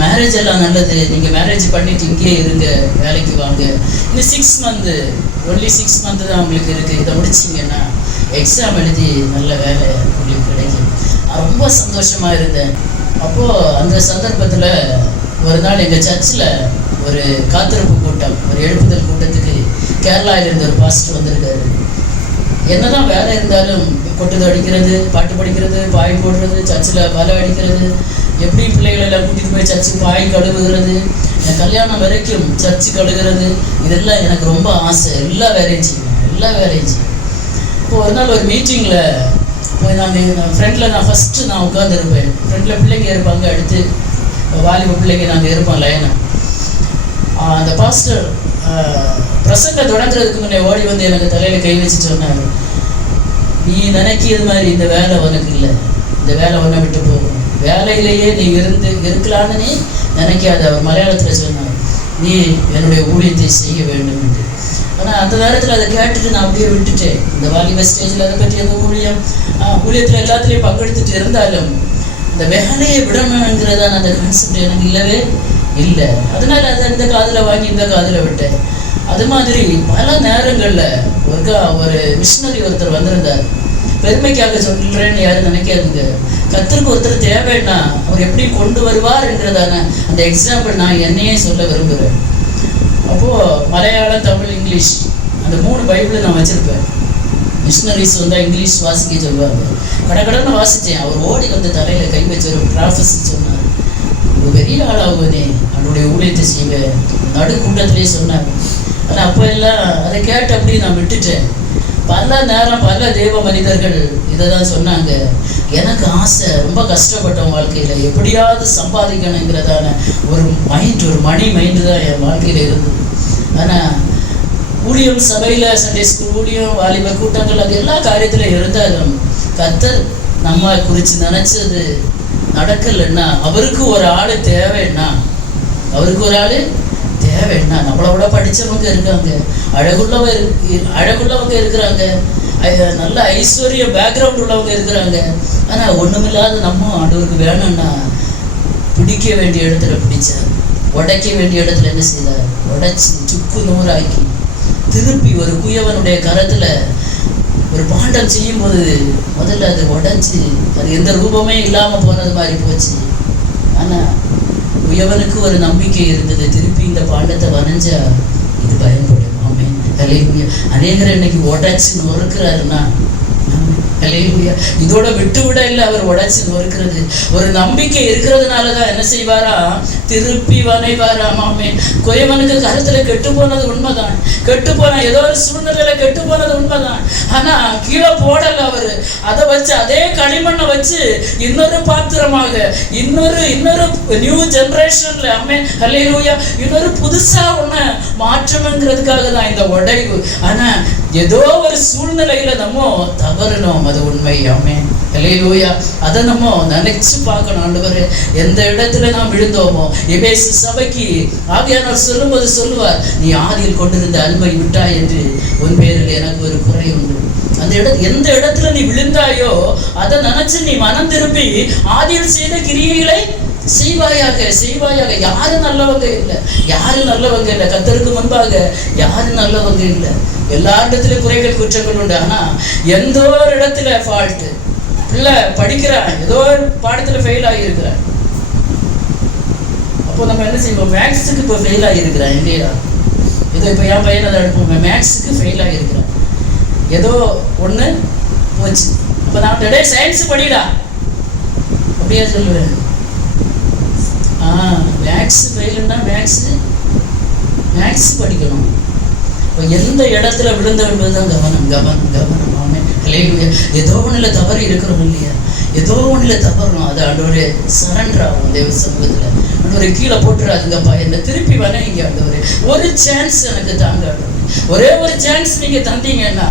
மேரேஜ் எல்லாம் நல்லது, நீங்கள் மேரேஜ் பண்ணிட்டு இங்கேயே இருங்க, வேலைக்கு வாங்க. இன்னும் 6 மந்த், ஒன்லி 6 மந்த் தான் உங்களுக்கு இருக்குது. இதை முடிச்சிங்கன்னா எக்ஸாம் எழுதி நல்ல வேலை உங்களுக்கு கிடைக்கும். நான் ரொம்ப சந்தோஷமாக இருந்தேன். அப்போது அந்த சந்தர்ப்பத்தில் ஒரு நாள் எங்கள் சர்ச்சில் ஒரு காத்திருப்பு கூட்டம், ஒரு எழுப்புதல் கூட்டத்துக்கு கேரளாவிலேருந்து ஒரு பாஸ்டர் வந்திருக்காரு. என்னதான் வேலை இருந்தாலும் கொட்டுது அடிக்கிறது, பாட்டு படிக்கிறது, பாய் போடுறது, சர்ச்சில் வலை அடிக்கிறது, எப்படி பிள்ளைகளை எல்லாம் கூட்டிகிட்டு போய் சர்ச்சுக்கு பாய் கழுவுகிறது, என் கல்யாணம் வரைக்கும் சர்ச்சு கழுவுறது, இதெல்லாம் எனக்கு ரொம்ப ஆசை. எல்லா வேலையும் செய்வேன். இப்போ ஒரு நாள் ஒரு மீட்டிங்கில் போய் நாங்கள் ஃப்ரெண்டில் நான் உட்காந்துருப்பேன். ஃப்ரெண்டில் பிள்ளைங்க இருப்பாங்க, அடுத்து வாலிப பிள்ளைங்க நாங்கள் இருப்போம் லைனாக. அந்த பாஸ்டர் பிரசங்க தொடங்குறதுக்கு முன்னே ஓடி வந்து எனக்கு தலையில் கை வச்சு சொன்னார், நீ நினைக்கிறது மாதிரி இந்த வேலை உனக்கு இல்லை, இந்த வேலை உன்னை விட்டு போகும், வேலையிலேயே நீ இருக்கலான்னு நீ நினைக்காத. அவர் மலையாளத்தில் சொன்னார், நீ என்னுடைய ஊழியத்தை செய்ய வேண்டும் என்று. ஆனால் அந்த நேரத்தில் அதை கேட்டுட்டு நான் அப்படியே விட்டுட்டேன். இந்த வாலிப ஸ்டேஜில் அதை பற்றி அந்த ஊழியத்தில் எல்லாத்துலேயும் பங்கெடுத்துட்டு இருந்தாலும் இந்த வேலையை விடணுங்கிறதான அந்த கான்செப்ட் எனக்கு இல்லவே இல்லை. அதனால அதை இந்த காதில் வாங்கி இந்த காதில் விட்டேன். அது மாதிரி பல நேரங்களில் ஒரு மிஷினரி ஒருத்தர் வந்திருந்தார். பெருமைக்காக சொல்கிறேன்னு யாரும் நினைக்காதுங்க. கர்த்தருக்கு ஒருத்தர் தேவைன்னா அவர் எப்படி கொண்டு வருவார் என்கிறதான அந்த எக்ஸாம்பிள் நான் என்னையே சொல்ல விரும்புகிறேன். அப்போது மலையாளம், தமிழ், இங்கிலீஷ் அந்த 3 பைபிளை நான் வச்சுருப்பேன். மிஷினரிஸ் வந்தால் இங்கிலீஷ் வாசிக்க சொல்லுவாங்க. கடற்கடன்னு வாசித்தேன். அவர் ஓடி வந்து தலையில் கை வச்சு ஒரு ப்ராஃபஸி சொன்னார், ஒரு பெரிய ஆளாகுவனே அவனுடைய ஊழியத்தை செய்வேன், நடுக்கூட்டத்திலே சொன்னார். ஆனால் அப்போ எல்லாம் அதை கேட்டு அப்படி நான் விட்டுட்டேன். பல நேரம் பல தேவ மனிதர்கள் இதை தான் சொன்னாங்க. எனக்கு ஆசை, ரொம்ப கஷ்டப்பட்டவன் வாழ்க்கையில் எப்படியாவது சம்பாதிக்கணுங்கிறதான ஒரு மணி மைண்டு தான் என் வாழ்க்கையில் இருந்தது. ஆனால் ஊழியம், சபையில் சண்டே ஸ்கூல் ஊழியம், வாலிபர் கூட்டங்கள், அது எல்லா காரியத்திலும் இருந்தாலும் கர்த்தர் நம்ம குறித்து நினச்சது நடக்கலைன்னா, அவருக்கு ஒரு ஆள் தேவைன்னா, நம்மளோட படித்தவங்க இருக்காங்க, அழகுள்ளவங்க இருக்கிறாங்க, நல்ல ஐஸ்வர்ய பேக்ரவுண்ட் உள்ளவங்க இருக்கிறாங்க. ஆனால் ஒன்றுமில்லாத நம்ம ஆண்டவருக்கு வேணும்னா பிடிக்க வேண்டிய இடத்துல பிடிச்சார், உடைக்க வேண்டிய இடத்துல என்ன செய்தார், உடைச்சி சுக்கு நூறாக்கி திருப்பி ஒரு குயவனுடைய கரத்தில் ஒரு பாண்டம் செய்யும்போது முதல்ல அது உடைச்சி அது எந்த ரூபமே இல்லாமல் போனது மாதிரி போச்சு. ஆனால் குயவனுக்கு ஒரு நம்பிக்கை இருந்தது, திருப்பி இந்த பாண்டத்தை வரைஞ்சா இது பயன்படும். ஆமென், ஹல்லேலூயா. அநேகர் இன்னைக்கு உடைச்சி நொறுக்கிறாருன்னா, ஹல்லேலூயா, இதோட விட்டு விட இல்லை, அவர் உடைச்சி நொறுக்கிறது. ஒரு நம்பிக்கை இருக்கிறதுனால தான் என்ன செய்வாரா, திருப்பி வனைவாராம். ஆமென். குயவனுக்கு கருத்தில் கெட்டு போனது உண்மைதான், ஏதோ ஒரு சூழ்நிலையில கெட்டு போனது உண்மைதான். ஆனா கீழே போடல அவரு. அதை வச்சு அதே களிமண்ணை வச்சு இன்னொரு பாத்திரமாக இன்னொரு நியூ ஜெனரேஷன்ல, ஆமென், ஹல்லேலூயா, இன்னொரு புதுசா ஒண்ணு மாற்றம்ங்கிறதுக்காக தான் இந்த உடைவு. ஆனா ஏதோ ஒரு சூழ்நிலையில நம்ம தவறணும், அது உண்மை. ஆமென், ஹல்லேலூயா. அதை நம்ம நினைச்சு பார்க்கணும். ஆண்டவரே, எந்த இடத்துல நாம் விழுந்தோமோ, எபேசு சபைக்கு ஆவியானவர் சொல்லும்போது சொல்லுவார், நீ ஆதியில் கொண்டிருந்த அன்பை விட்டாய் என்று உன் பேரில் எனக்கு ஒரு குறை உண்டு. அந்த எந்த இடத்துல நீ விழுந்தாயோ அதை நினைச்சு நீ மனம் திரும்பி ஆதியில் செய்த கிரியைகளை செய்வாயாக செய்வாயாக. யாரும் நல்லவங்க இல்லை, யாரும் நல்லவங்க இல்லை. கர்த்தருக்கு முன்பாக யாரும் நல்லவங்க இல்லை. எல்லா இடத்துலயும் குறைகள் குற்றங்கள் உண்டு. ஆனா எந்த ஒரு இடத்துல ஃபால்ட்டு. பிள்ளை படிக்கிறான், ஏதோ ஒரு பாடத்துல ஃபெயில் ஆகியிருக்கிறான். அப்போ நம்ம என்ன செய்வோம்? மேக்ஸுக்கு இப்போ ஃபெயில் ஆகியிருக்கிறான் இல்லையா? ஏதோ இப்போ என் பையனை அதை எடுப்போம், மேக்ஸுக்கு ஃபெயில் ஆகியிருக்கிறான், ஏதோ ஒன்று போச்சு. அப்போ நான் டே சயின்ஸ் படிடா அப்படியே சொல்லுவேன். மேக்ஸ் ஃபெயிலுன்னா மேக்ஸ் படிக்கணும். இப்போ எந்த இடத்துல விழுந்த விழுந்ததான் கவனம் கவனம் கவனம். ஏதோ ஒன்றுல தவறு இருக்கிறோம் இல்லையா? ஏதோ ஒன்றுல தவறணும். அது ஆண்டவரே சரண்டர் ஆகும் தேவ சமூகத்தில். ஆண்டவரே கீழே போட்டுறாதுங்கப்பா, என்னை திருப்பி வணங்க ஆண்டவரே. ஒரு சான்ஸ் எனக்கு தாங்க ஆண்டவரே, ஒரே ஒரு சான்ஸ் நீங்க தந்தீங்கன்னா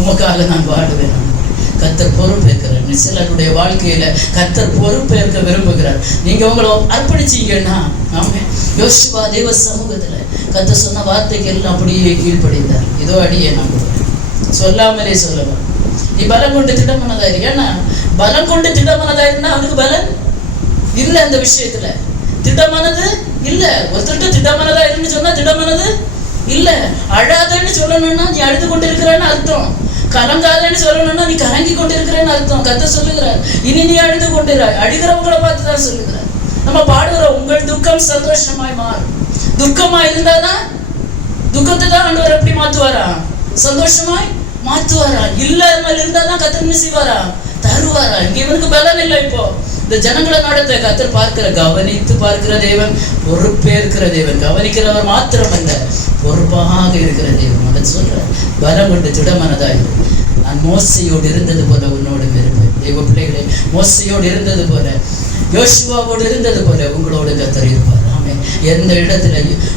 உமக்காக நான் பாடுவேன். கர்த்தர் பொறுப்பேற்கிறார். சிலருடைய வாழ்க்கையில கர்த்தர் பொறுப்பேற்க விரும்புகிறார். நீங்க உங்களை அர்ப்பணிச்சீங்கன்னா, ஆமே யோசுவா தேவ சமூகத்துல கர்த்தர் சொன்ன வார்த்தைக்கு எல்லாம் அப்படியே கீழ்ப்படிந்தார். இதோ அடியே நம்புவேன், சொல்லாமலே சொல்லலாம். நீ பலம் கொண்டு திட்டமானதாயிரு. ஏன்னா பலம் கொண்டு திட்டமானதாயிருன்னா அவனுக்கு பலம் இல்ல. அந்த விஷயத்துல திட்டமானது இல்ல. ஒருத்தர் திட்டமானதாயிருன்னு சொன்னா திட்டமானது இல்ல. அழாதன்னு சொல்லணும்னா நீ அழுது கொண்டு இருக்கிறான்னு அர்த்தம். கலங்காதன்னு சொல்லணும்னா நீ கலங்கி கொண்டு இருக்கிறேன்னு அர்த்தம். கர்த்தர் சொல்லுகிறார், இனி நீ அழுது கொண்டிருக்கிறாய். அழுகிறவங்களை பார்த்துதான் சொல்லுகிறார். நம்ம பாடுகிறோம், உங்கள் துக்கம் சந்தோஷமாய் மாறும். துக்கமா இருந்தாதான் துக்கத்தை தான் ஆண்டவர் எப்படி மாத்துவாரா? சந்தோஷமாய் மாத்துவாரா? இல்லாமல் இருந்தாதான் கர்த்தர் என்ன செய்வாரா? தருவாரா? இங்க இவனுக்கு பலன் இல்லை. இப்போ இந்த ஜனங்களை நடத்த கர்த்தர் பார்க்கிற, கவனித்து பார்க்கிற தேவன், பொறுப்பேற்கிற தேவன், கவனிக்கிறவர் மாத்திரம் அல்ல, பொறுப்பாக இருக்கிற தேவன். அதை சொல்ற பலம் கொண்டு திடமனதாய் நான் மோசையோடு இருந்தது போல உன்னோடு இருப்பேன். தெய்வ பிள்ளைகளே, மோசையோடு இருந்தது போல, யோசுவாவோடு இருந்தது போல உங்களோடு கர்த்தர் இருப்பார். எந்த இடத்துல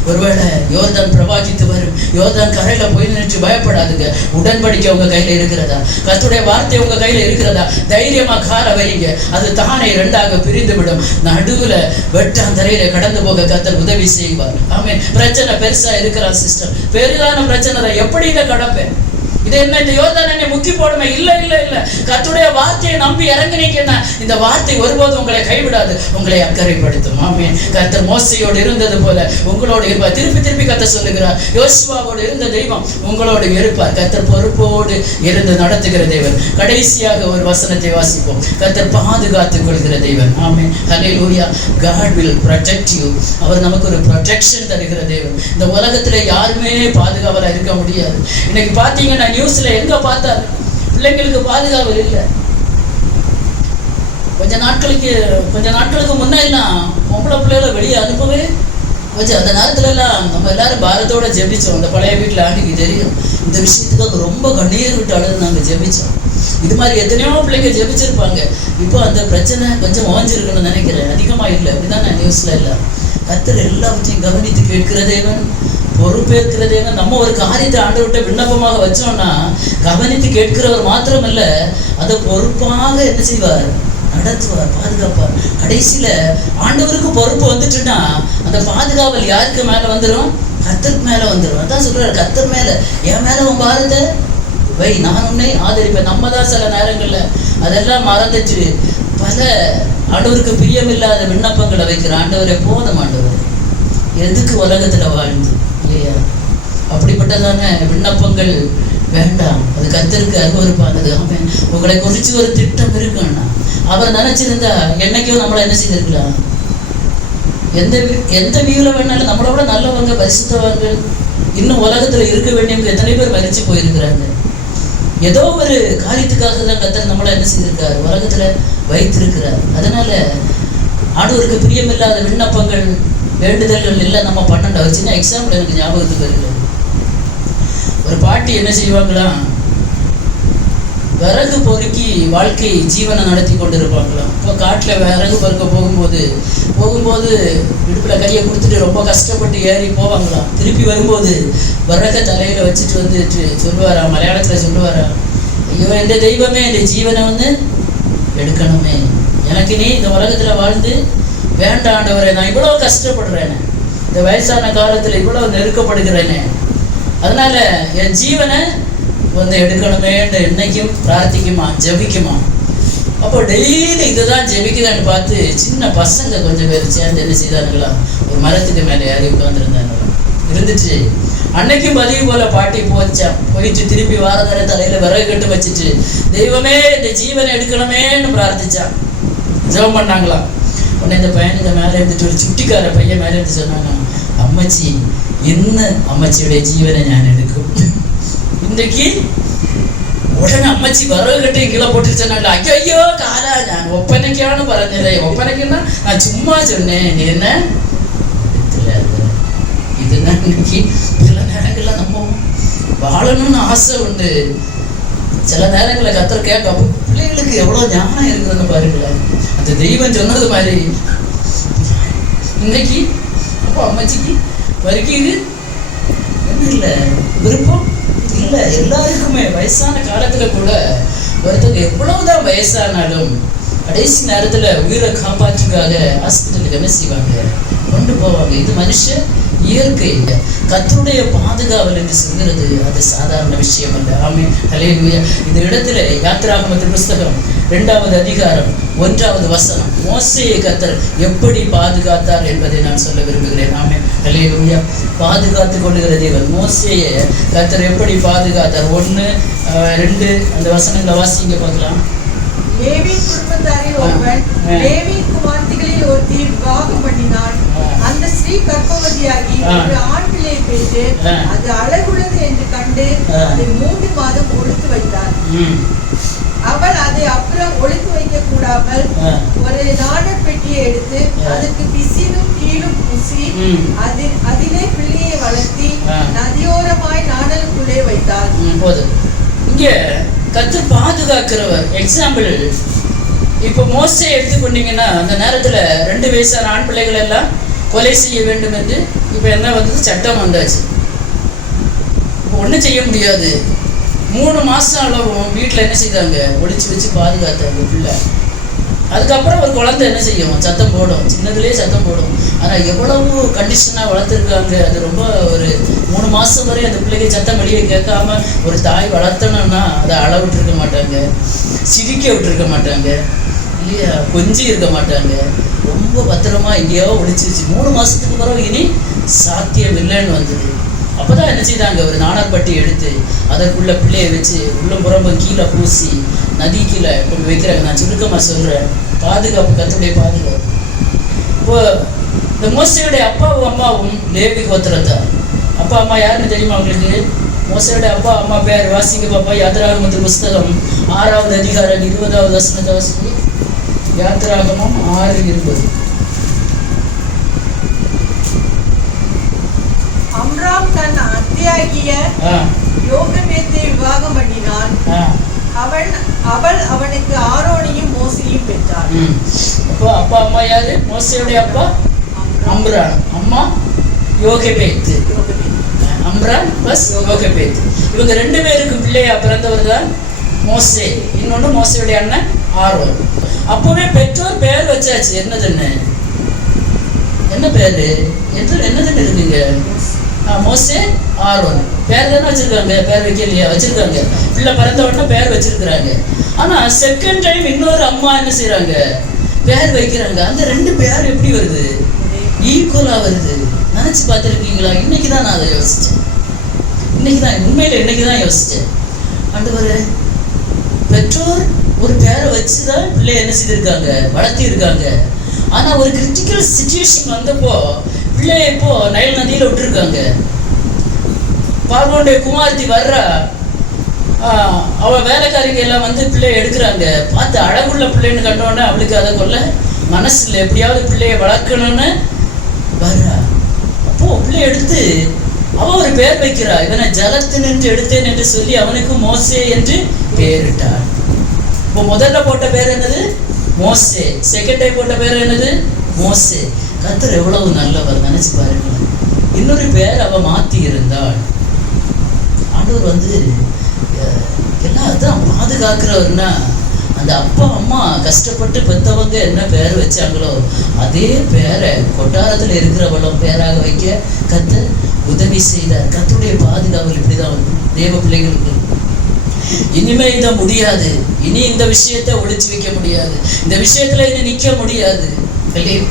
ஒருவேளை யோர்தான் பிரவாகித்து வரும், யோர்தான் கரையில போய் நின்று பயப்படாதுங்க. உடன்படிக்கை உங்க கையில இருக்கிறதா? கர்த்தருடைய வார்த்தை உங்க கையில இருக்கிறதா? தைரியமா கால வைங்க, அது தானே இரண்டாக பிரிந்து விடும். நடுவுல வெட்டாந்தரையில கடந்து போக கர்த்தர் உதவி செய்வார். ஆமே. பிரச்சனை பெருசா இருக்கிறான் சிஸ்டர், பெரிதான பிரச்சனை தான். எப்படி இதை கடப்பேன்? இது என்ன இந்த யோர்தான் என்னை முக்கி போடுமே? இல்ல இல்ல இல்ல. கர்த்தருடைய வார்த்தையை நம்பி இறங்கினீங்கன்னா இந்த வார்த்தை ஒருபோது உங்களை கைவிடாது, உங்களை அக்கறைப்படுத்தும். ஆமென். கர்த்தர் மோசையோடு இருந்தது போல உங்களோடு இருப்பார். திருப்பி திருப்பி கர்த்தர் சொல்லுகிறார், யோசுவாவோடு இருந்த தெய்வம் உங்களோடு இருப்பார். கர்த்தர் பொறுப்போடு இருந்து நடத்துகிற தேவன். கடைசியாக ஒரு வசனத்தை வாசிப்போம். கர்த்தர் பாதுகாத்துக் கொள்கிற தேவன். ஆமென். ஹல்லேலூயா. God will protect you. அவர் நமக்கு ஒரு ப்ரொடெக்ஷன் தருகிற தேவன். இந்த உலகத்துல யாருமே பாதுகாவலா இருக்க முடியாது. இன்னைக்கு பாத்தீங்கன்னா நியூஸ்ல எங்க பார்த்தாரு பிள்ளைங்களுக்கு பாதுகாவல் இல்லை. கொஞ்ச நாட்களுக்கு முன்னெல்லாம் பொம்பளை பிள்ளைகளை வெளியே அனுப்பவே வச்சு, அந்த நேரத்துல எல்லாம் நம்ம எல்லாரும் பாரத்தோட ஜெபிச்சோம். அந்த பழைய வீட்டுல ஆண்டிக்கு தெரியும், இந்த விஷயத்துக்காக ரொம்ப கண்ணீர் விட்டு அழுது நாங்க ஜெபிச்சோம். இது மாதிரி எத்தனையோ பிள்ளைங்க ஜெபிச்சிருப்பாங்க. இப்போ அந்த பிரச்சனை கொஞ்சம் ஓஞ்சிருக்குன்னு நினைக்கிறேன், அதிகமா இல்லை. அப்படிதான் நியூஸ்ல எல்லாம். கர்த்தர் எல்லாவற்றையும் கவனித்து கேட்கிற தேவன், பொறுப்பேற்கிற தேவன். நம்ம ஒரு காரியத்தை ஆண்டவர்கிட்ட விண்ணப்பமாக வச்சோம்னா கவனித்து கேட்கிறவர் மாத்திரமல்ல, அதை பொறுப்பாக என்ன செய்வார்? நடத்துவார், பாதுகாப்பார். கடைசியில ஆண்டவருக்கு பொறுப்பு வந்துட்டுன்னா அந்த பாதுகாவல் யாருக்கு மேல வந்துடும்? கர்த்தருக்கு மேல வந்துடும். அதான் சொல்றாரு, கர்த்தர் மேல, என் மேல உன் பாரத்தை வை, நான் உன்னை ஆதரிப்பேன். நம்ம தான் சில நேரங்கள்ல அதெல்லாம் மறந்துட்டு பல ஆண்டவருக்கு பிரியமில்லாத விண்ணப்பங்களை வைக்கிற. ஆண்டவரை போதும், ஆண்டவர் எதுக்கு உலகத்துல வாழ்ந்து இல்லையா? அப்படிப்பட்டதான விண்ணப்பங்கள் வேண்டாம். அது கர்த்தருக்கு அருவருப்பானது. ஆமென். உங்களை குறிச்சு ஒரு திட்டம் இருக்குன்னா அவர் நினைச்சிருந்தா என்னைக்கும் நம்மளை என்ன செய்திருக்கலாம்? எந்த வியூல வேணாலும் நம்மளோட நல்லவங்க, பரிசுத்தவங்க, இன்னும் உலகத்துல இருக்க வேண்டியவங்க எத்தனை பேர் மரிச்சு போயிருக்கிறாங்க. ஏதோ ஒரு காரியத்துக்காக தான் கர்த்தர் நம்மளை என்ன செய்திருக்காரு? உலகத்துல வைத்திருக்கிறார். அதனால ஆண்டவருக்கு பிரியமில்லாத விண்ணப்பங்கள், வேண்டுதல்கள் எல்லாம் நம்ம பண்ணண்டா. ஒரு சின்ன எக்ஸாம்பிள் எனக்கு ஞாபகத்துக்கு வருகிறது. ஒரு பாட்டி என்ன செய்வாங்களாம், விறகு பொறுக்கி வாழ்க்கை ஜீவனை நடத்தி கொண்டு இருப்பாங்களாம். இப்போ காட்டில் விறகு பொறுக்க போகும்போது இடுப்பில் கையை கொடுத்துட்டு ரொம்ப கஷ்டப்பட்டு ஏறி போவாங்களாம். திருப்பி வரும்போது விறக தலையில் வச்சுட்டு வந்துட்டு சொல்லுவாரா, மலையாளத்தில் சொல்லுவாரா, ஐயோ இந்த தெய்வமே இந்த ஜீவனை எடுக்கணுமே, எனக்கு நீ இந்த உலகத்தில் வாழ்ந்து வேண்டாண்டவரே, நான் இவ்வளோ கஷ்டப்படுறேனே, இந்த வயசான காலத்தில் இவ்வளோ நெருக்கப்படுகிறேனே, அதனால என் ஜீவனை எடுக்கணுமே என்று என்னைக்கும் பிரார்த்திக்குமா, ஜபிக்குமா. அப்போ டெய்லி இதுதான் ஜெபிக்குதான்னு பார்த்து சின்ன பசங்க கொஞ்சம் பேர் சேர்ந்து என்ன செய்தானுங்களா, ஒரு மரத்துக்கு மேலே ஏறி உட்காந்துருந்தானுங்களா. இருந்துச்சு அன்னைக்கும் பதிவு போல பாட்டி போயிட்டு திருப்பி வாரதர தலையில விறகு கட்டு வச்சுட்டு தெய்வமே இந்த ஜீவனை எடுக்கணுமேன்னு பிரார்த்திச்சான், ஜெபம் பண்ணாங்களாம். உடனே இந்த பையனுங்க மேலே இருந்துட்டு ஒரு சுட்டிக்கார பையன் மேலே இருந்து சொன்னாங்க, അമ്മച്ചി ഇന്ന് അമ്മച്ചിയുടെ ജീവനെ ഞാൻ എടുക്കും. ഇന്നേക്ക് ഉടനെ അമ്മച്ചി വിറക് കെട്ടി കീഴെ പൊട്ടിച്ചെന്നാല് അയ്യോ കാല ഞാൻ ഒപ്പനയ്ക്കാണ് പറഞ്ഞത്, ഒപ്പനയ്ക്കുன்னா நான் சும்மா சொன்னேன், நீ என்ன இதுதான். இன்னைக்கு சில நேரங்கள்ல நம்ம வாழணும்னு ஆசை உண்டு, சில நேரங்களில் கத்தர் கேட்க, அப்போ பிள்ளைகளுக்கு எவ்வளோ ஞானம் இருக்குதுன்னு பாருங்களேன். அந்த தெய்வம் சொன்னது மாதிரி இன்னைக்கு அப்போ அம்மாச்சிக்கு வரைக்கும் ஒன்றும் இல்லை, விருப்பம் இல்லை. எல்லாருக்குமே வயசான காலத்துல கூட ஒருத்தங்க எவ்வளவுதான் வயசானாலும் கடைசி நேரத்துல உயிரை காப்பாற்றுக்காக ஹாஸ்பிட்டலுக்கு என்ன செய்வாங்க, கொண்டு போவாங்க. இது மனுஷ இயற்கை. கர்த்தருடைய பாதுகாவல் என்று சொல்கிறது அது சாதாரண விஷயம் அல்ல. ஆமென், ஹல்லேலூயா. இந்த இடத்துல யாத்திராகமத்தின் புஸ்தகம் 2வது அதிகாரம் 1வது வசனம், மோசேயை கர்த்தர் எப்படி பாதுகாத்தார் என்பதை நான் சொல்ல விரும்புகிறேன். ஆமென், ஹல்லேலூயா. பாதுகாத்துக் கொள்ளுகிற தேவன் மோசேயை கர்த்தர் எப்படி பாதுகாத்தார். 1, 2 அந்த வசனங்களை வாசிங்க பார்க்கலாம். லேவி குடும்பத்தாரில் ஒருவன் லேவி குமார்த்திகளில் ஒருத்தி விவாகம் பண்ணினான். அந்த ஸ்ரீ கர்ப்பவதியாகி ஒரு ஆண் பிள்ளையை பெற்று அது அழகுள்ளது என்று கண்டு அதை 3 மாதம் ஒளித்து வைத்தார். அவள் அதை அப்புறம் ஒளித்து வைக்க கூடாமல் ஒரு நாணல் பெட்டியை எடுத்து அதற்கு பிசினும் கீழும் பூசி அதிலே பிள்ளையை வளர்த்தி நதியோரமாய் நாணலுக்குள்ளே வைத்தாள். இங்க கர்த்தர் பாதுகாக்கிறவர். எக்ஸாம்பிள், இப்போ மோசே எடுத்துக்கொண்டீங்கன்னா அந்த நேரத்துல 2 வயசான ஆண் பிள்ளைகள் எல்லாம் கொலை செய்ய வேண்டும் என்று இப்போ என்ன வந்தது, சட்டம் வந்தாச்சு. இப்போ ஒன்றும் செய்ய முடியாது. 3 மாசம் அளவும் வீட்டில் என்ன செய்தாங்க, ஒளிச்சு வச்சு பாதுகாத்தாங்க பிள்ளை. அதுக்கப்புறம் ஒரு குழந்தை என்ன செய்யும், சத்தம் போடும், சின்னதுலேயே சத்தம் போடும். ஆனால் எவ்வளவு கண்டிஷனாக வளர்த்துருக்காங்க. அது ரொம்ப ஒரு 3 மாதம் வரை அந்த பிள்ளைக்கு சத்தம் வெளியே கேட்காம ஒரு தாய் வளர்த்தணும்னா அதை அழ விட்டுருக்க மாட்டாங்க, சிரிக்க விட்டுருக்க மாட்டாங்க, இல்லையா, கொஞ்சம் இருக்க மாட்டாங்க. ரொம்ப பத்திரமா எங்கேயோ ஒளிச்சு வச்சு 3 மாதத்துக்கு பிறகு இனி சாத்தியம் இல்லைன்னு வந்தது. அப்போதான் என்ன செய்தாங்க, ஒரு நாணற்பட்டி எடுத்து அதற்குள்ள பிள்ளையை வச்சு உள்ள புறம்பு கீழே பூசி நதி கீழே கொண்டு வைக்கிறாங்க. நான் சுருக்கமாக சொல்கிறேன், பாதுகாப்பு, கர்த்தருடைய பாதுகாப்பு. இப்போ இந்த மோசேயுடைய அப்பாவும் அம்மாவும் லேவி கோத்திரத்தார். அப்பா அம்மா யாருன்னு தெரியுமா உங்களுக்கு? மோசேயுடைய அப்பா அம்மா பேர் வாசிங்க பாப்பா. யாத்திராகமத்தின் புஸ்தகம் 6வது அதிகாரம் 20வது வசனத்தை வாசிங்க. யாத்திராகமம் 6:20. அம்ராம் தன் அத்தையாகிய யோகபேத்தை விவாகம் பண்ணினான். அவள் அவனுக்கு ஆரோனையும் மோசேயையும் பெற்றாள். அப்போ அப்பா அம்மா யாரு? மோசேயுடைய அப்பா அம்ராம், அம்மா யோகபேத். அம்ராம் பிளஸ் யோகபேத், இவங்க 2 பேருக்கு பிள்ளையா பிறந்தவர் தான் மோசே. இன்னொன்று மோசேயுடைய அண்ணன் ஆரோன். அப்பவே பெற்றோர் பேர் வச்சாச்சு. என்னதுன்னு என்ன பேரு என்னதுன்னு இருக்குங்க? மோசே ஆரோன் பேர் தானே வச்சிருக்காங்க, பேர் வைக்கலையா? வச்சிருக்காங்க. பிள்ளை பிறந்த உடனே பேர் வச்சிருக்கிறாங்க. ஆனா செகண்ட் டைம் இன்னொரு அம்மா என்ன செய்யறாங்க, பேர் வைக்கிறாங்க. அந்த 2 பேர் எப்படி வருது, ஈக்குவலா வருது. நினைச்சு பார்த்துருக்கீங்களா? இன்னைக்குதான் நான் அதை யோசிச்சேன். இன்னைக்குதான் யோசிச்சேன். ஆண்டவரே, பெற்றோர் ஒரு பேரை வச்சுதான் பிள்ளை என்ன செய்திருக்காங்க, வளர்த்தி இருக்காங்க. ஆனா ஒரு கிரிட்டிக்கல் சிச்சுவேஷன் வந்தப்போ பிள்ளைய இப்போ நைல் நதியில விட்டுருக்காங்க. பார்வோனுடைய குமார்த்தி வர்றா, அவ வேலைக்காரிங்க எல்லாம் வந்து பிள்ளைய எடுக்கிறாங்க. பார்த்து அழகுள்ள பிள்ளைன்னு கண்டோன்னே அவளுக்கு அதை கொள்ள மனசு இல்லை, எப்படியாவது பிள்ளைய வளர்க்கணும்னு வர்றா. அப்போ பிள்ளைய எடுத்து அவ ஒரு பேர் வைக்கிறா. இவனை ஜலத்து நின்று எடுத்தேன் என்று சொல்லி அவனுக்கு மோசே என்று பெயரிட்டாள். இப்போ முதல்ல போட்ட பேர் என்னது, மோசே. செகண்ட் டைம் போட்ட பேர் என்னது, மோசே. கர்த்தர் எவ்வளவு நல்லவர் நினைச்சு பாருங்க. இன்னொரு பேர் அவ மாத்தி இருந்தாள். ஆண்டவர் வந்து எல்லாம் அதான் பாதுகாக்கிறவர்னா, அந்த அப்பா அம்மா கஷ்டப்பட்டு பெற்றவங்க என்ன பேர் வச்சாங்களோ அதே பேரை கொட்டாரத்தில் இருக்கிறவளும் பேராக வைக்க கர்த்தர் உதவி செய்தார். கர்த்தருடைய பாதுகாவல் இப்படிதான் தேவ பிள்ளைகளுக்கு. இனிமே இதை முடியாது, இனி இந்த விஷயத்தை ஒழிச்சு வைக்க முடியாது, இந்த விஷயத்துல இனி நிக்க முடியாது.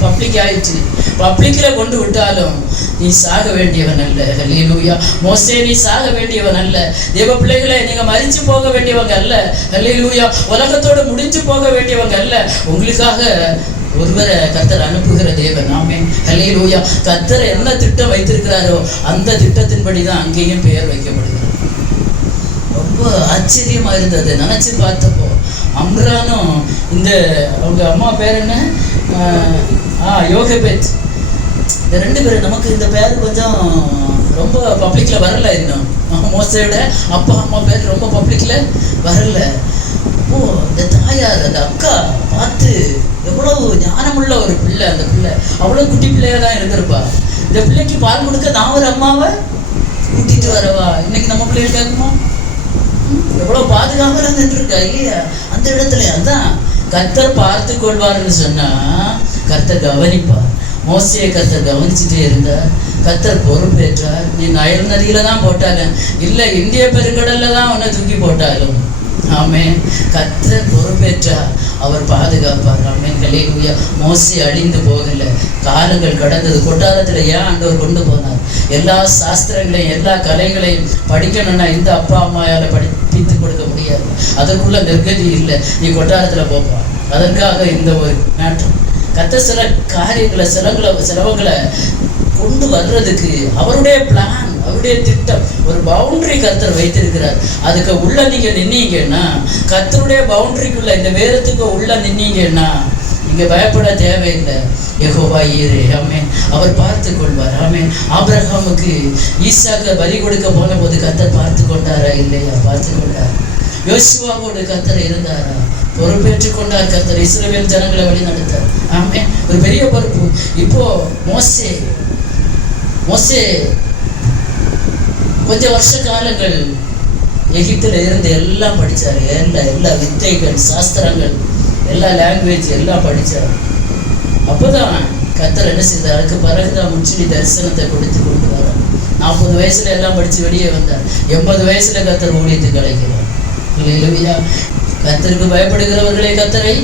பப்ளிக் ஆயிடுச்சு. பப்ளிக்ல கொண்டு விட்டாலும் நீ சாக வேண்டியவன் அல்ல. ஹல்லேலூயா. மோசே நீ சாக வேண்டியவன் அல்ல. தேவ பிள்ளைகளை நீங்க மரிச்சு போக வேண்டியவங்க அல்ல. ஹல்லேலூயா. உலகத்தோடு முடிஞ்சு போக வேண்டியவங்க அல்ல. உங்களுக்காக ஒருவரை கர்த்தர் அனுப்புகிற தேவன். ஆமென். ஹல்லேலூயா. கர்த்தர் என்ன திட்டம் வைத்திருக்கிறாரோ அந்த திட்டத்தின்படி தான் அங்கேயும் பெயர் வைக்கப்படுகிறது. ரொம்ப ஆச்சரியமா இருந்தது நினைச்சு பார்த்தப்போ. அம்ரானும் இந்த அவங்க அம்மா பேர் என்ன, யோகபேத், இந்த 2 பேரும் நமக்கு இந்த பேர் கொஞ்சம் ரொம்ப பப்ளிக்ல வரல. இன்னும் மோசையோட அப்பா அம்மா பேர் ரொம்ப பப்ளிக்ல வரல. ஓ, இந்த தாயார் அந்த அக்கா பார்த்து எவ்வளவு ஞானமுள்ள ஒரு பிள்ளை. அந்த பிள்ளை அவ்வளவு குட்டி பிள்ளையா தான் இருந்திருப்பா. இந்த பிள்ளைக்கு பால் கொடுக்க நான் ஒரு அம்மாவை கூட்டிட்டு வரவா? இன்னைக்கு நம்ம பிள்ளைகள் கேட்குமா? எவ்வளவு பாதுகாப்பா இருந்துட்டு இருக்கா இல்லையா? அந்த இடத்துல அதான் கர்த்தர் பார்த்து கொள்வார்னு சொன்னா கர்த்தர் கவனிப்பார். மோசையை கர்த்தர் கவனிச்சுட்டே இருந்தார். கர்த்தர் பொறுப்பேற்றார். நீ நைல் நதியில தான் போட்டாலும் இல்லை, இந்திய பெருங்கடல்ல தான் உன்னை தூக்கி போட்டாலும் ஆமென், கர்த்தர் பொறுப்பேற்றார். அவர் பாதுகாப்பார். ஆமென். ஹல்லேலூயா. மோசே அழிந்து போகல. காலங்கள் கடந்தது. கொட்டாரத்துல ஏன் ஆண்டவர் கொண்டு போனார்? எல்லா சாஸ்திரங்களையும் எல்லா கலைகளையும் படிக்கணும்னா இந்த அப்பா அம்மாயால படித்து கொடுக்க முடியாது. அதற்குள்ள நெருக்கடி இல்லை. நீ கொட்டாரத்துல போப்பா. அதற்காக இந்த ஒரு மேட்ரு. கர்த்தர் சில காரியங்களை செலவுகளை கொண்டு வர்றதுக்கு அவருடைய பிளான், அவருடைய திட்டம், ஒரு பவுண்டரி கர்த்தர் வைத்திருக்கிறார். அதுக்கு உள்ள நீங்க நின்னீங்கன்னா, கர்த்தருடைய பவுண்டரிக்குள்ள இந்த வேதத்துக்கு உள்ள நின்னீங்கன்னா நீங்க பயப்பட தேவையில்லை. யெகோவா ஈரே. ஆமென். அவர் பார்த்து கொள்வார். ஆமென். ஆபிரகாமுக்கு ஈசாக்க பலி கொடுக்க போன போது கர்த்தர் பார்த்து கொண்டாரா இல்லையா? பார்த்து கொண்டார். யோசுவாவோடு கர்த்தர் இருந்தாரா? பொறுப்பேற்றுக் கொண்டார். கர்த்தர் இஸ்ரவேல் ஜனங்களை வழி நடத்தார். ஆமென். ஒரு பெரிய பொறுப்பு. இப்போ மோசே கொஞ்சம் வருஷ காலங்கள் எகிப்துல இருந்து எல்லாம் படிச்சாரு. எல்லா வித்தைகள், சாஸ்திரங்கள், எல்லா லாங்குவேஜ் எல்லாம் படிச்சாரு. அப்போதான் கர்த்தர் என்ன செய்தார்? அதுக்கு பிறகுதான் முற்றிலி தரிசனத்தை கொடுத்து கொண்டு வரார். 40 வயசுல எல்லாம் படிச்சு வெளியே வந்தார். 80 வயசுல கர்த்தர் ஊழியத்துக்கு அழைக்கிறார். ஹல்லேலூயா. கர்த்தருக்கு பயப்படுகிறவர்களே கர்த்தரை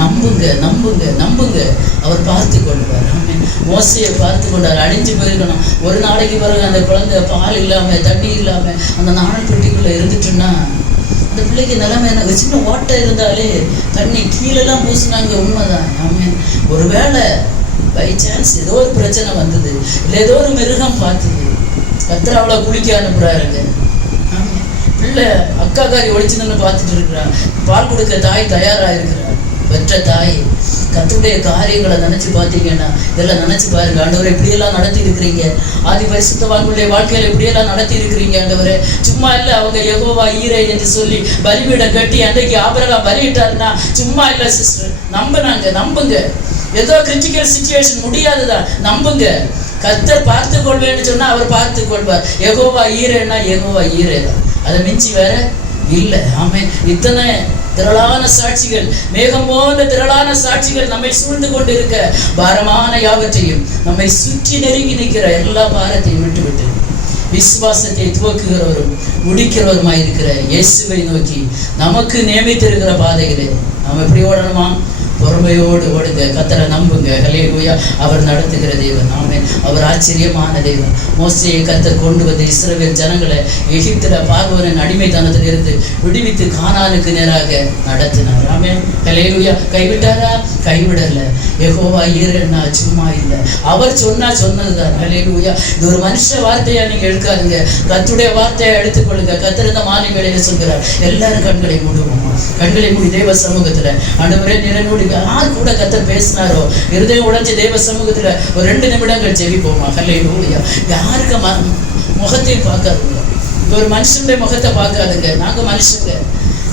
நம்புங்க, நம்புங்க, நம்புங்க. அவர் பார்த்து கொள்வார். ஆமென். மோசையை பார்த்து கொண்டார். அழிஞ்சு போயிருக்கணும். ஒரு நாளைக்கு பிறகு அந்த குழந்தை பால் இல்லாம தண்ணி இல்லாம அந்த நாணல் பெட்டிக்குள்ள இருந்துட்டுன்னா அந்த பிள்ளைக்கு நிலைமை என்ன? சின்ன ஓட்டை இருந்தாலே தண்ணி கீழெல்லாம் பூசினாங்க. உண்மைதான். ஆமென். ஒருவேளை பை சான்ஸ் ஏதோ ஒரு பிரச்சனை வந்தது, இல்லை ஏதோ ஒரு மிருகம் பார்த்தது, கர்த்தர் அவளை குளிக்க அனுப்புறாருங்க. பிள்ளை அக்காக்காரி ஒழிச்சு நின்று பார்த்துட்டு இருக்கிறான். பால் கொடுக்க தாய் தயாரா இருக்கிறார். பெற்ற தாய். கர்த்தருடைய காரியங்களை நினைச்சு பார்த்தீங்கன்னா இதெல்லாம் நினைச்சு பாருங்க. ஆண்டவரை இப்படியெல்லாம் நடத்தி இருக்கிறீங்க. ஆதி பரிசுத்தவான்களுடைய வாழ்க்கையில இப்படியெல்லாம் நடத்தி இருக்கிறீங்க ஆண்டவரே. சும்மா இல்லை, அவங்க யெகோவா ஈரே என்று சொல்லி பலிபீடம் கட்டி அன்றைக்கு ஆபிரகாம் பலியிட்டாருன்னா சும்மா இல்லை சிஸ்டர். நம்புங்க. ஏதோ கிரிட்டிக்கல் சிச்சுவேஷன் முடியாதுதான், நம்புங்க. கர்த்தர் பார்த்து கொள்வேன்னு சொன்னா அவர் பார்த்து கொள்வார். யெகோவா ஈரேன்னா யெகோவா ஈரே தான். அதை மிஞ்சி வேற இல்லை. ஆமென். இத்தனை திரளான சாட்சிகள், மேகம் போன்ற திரளான சாட்சிகள் நம்மை சூழ்ந்து கொண்டு இருக்க, பாரமான யாவற்றையும் நம்மை சுற்றி நெருங்கி நிற்கிற எல்லா பாரத்தையும் விட்டுவிட்டு விசுவாசத்தை துவக்குகிறவரும் முடிக்கிறவருமாய் இருக்கிற இயேசுவை நோக்கி நமக்கு நியமித்திருக்கிற பாதைகளே நாம் எப்படி ஓடணுமா? பொறுமையோடு ஓடுங்க. கர்த்தரை நம்புங்க. ஹல்லேலூயா. அவர் நடத்துகிற தேவன். ஆமென். அவர் ஆச்சரியமான தேவன். மோசேயை கர்த்தர் கொண்டு வந்து இஸ்ரவேல் ஜனங்களை எகிப்துல பார்வோனின் அடிமைத்தனத்தில் இருந்து விடுவித்து கானானுக்கு நேராக நடத்தினார். ஆமென். ஹல்லேலூயா. கைவிட்டாரா? கைவிடல. யெகோவா ஈரேன்னா சும்மா இல்லை. அவர் சொன்னதுதான். ஹல்லேலூயா. இது ஒரு மனுஷ வார்த்தையா நீங்க எடுக்காதீங்க. கர்த்தருடைய வார்த்தையை எடுத்துக்கொள்ளுங்க. கர்த்தர் இந்த மாலை வேளையில சொல்கிறார், எல்லாரும் கண்களை மூடுவோம். கண்களை மூடி தேவ சமூகத்துல ஆண்டவரே நிறைவோடு யார் கூட கர்த்தர் பேசினாரோ இருதயம் உடைஞ்சு தேவ சமூகத்துல ஒரு 2 நிமிடங்கள் ஜெபிப்போமா? ஹல்லேலூயா. யாருக்கு முகத்தையும் பார்க்காதுங்க. ஒரு மனுஷனுடைய முகத்தை பார்க்காதுங்க. நாங்க மனுஷங்க,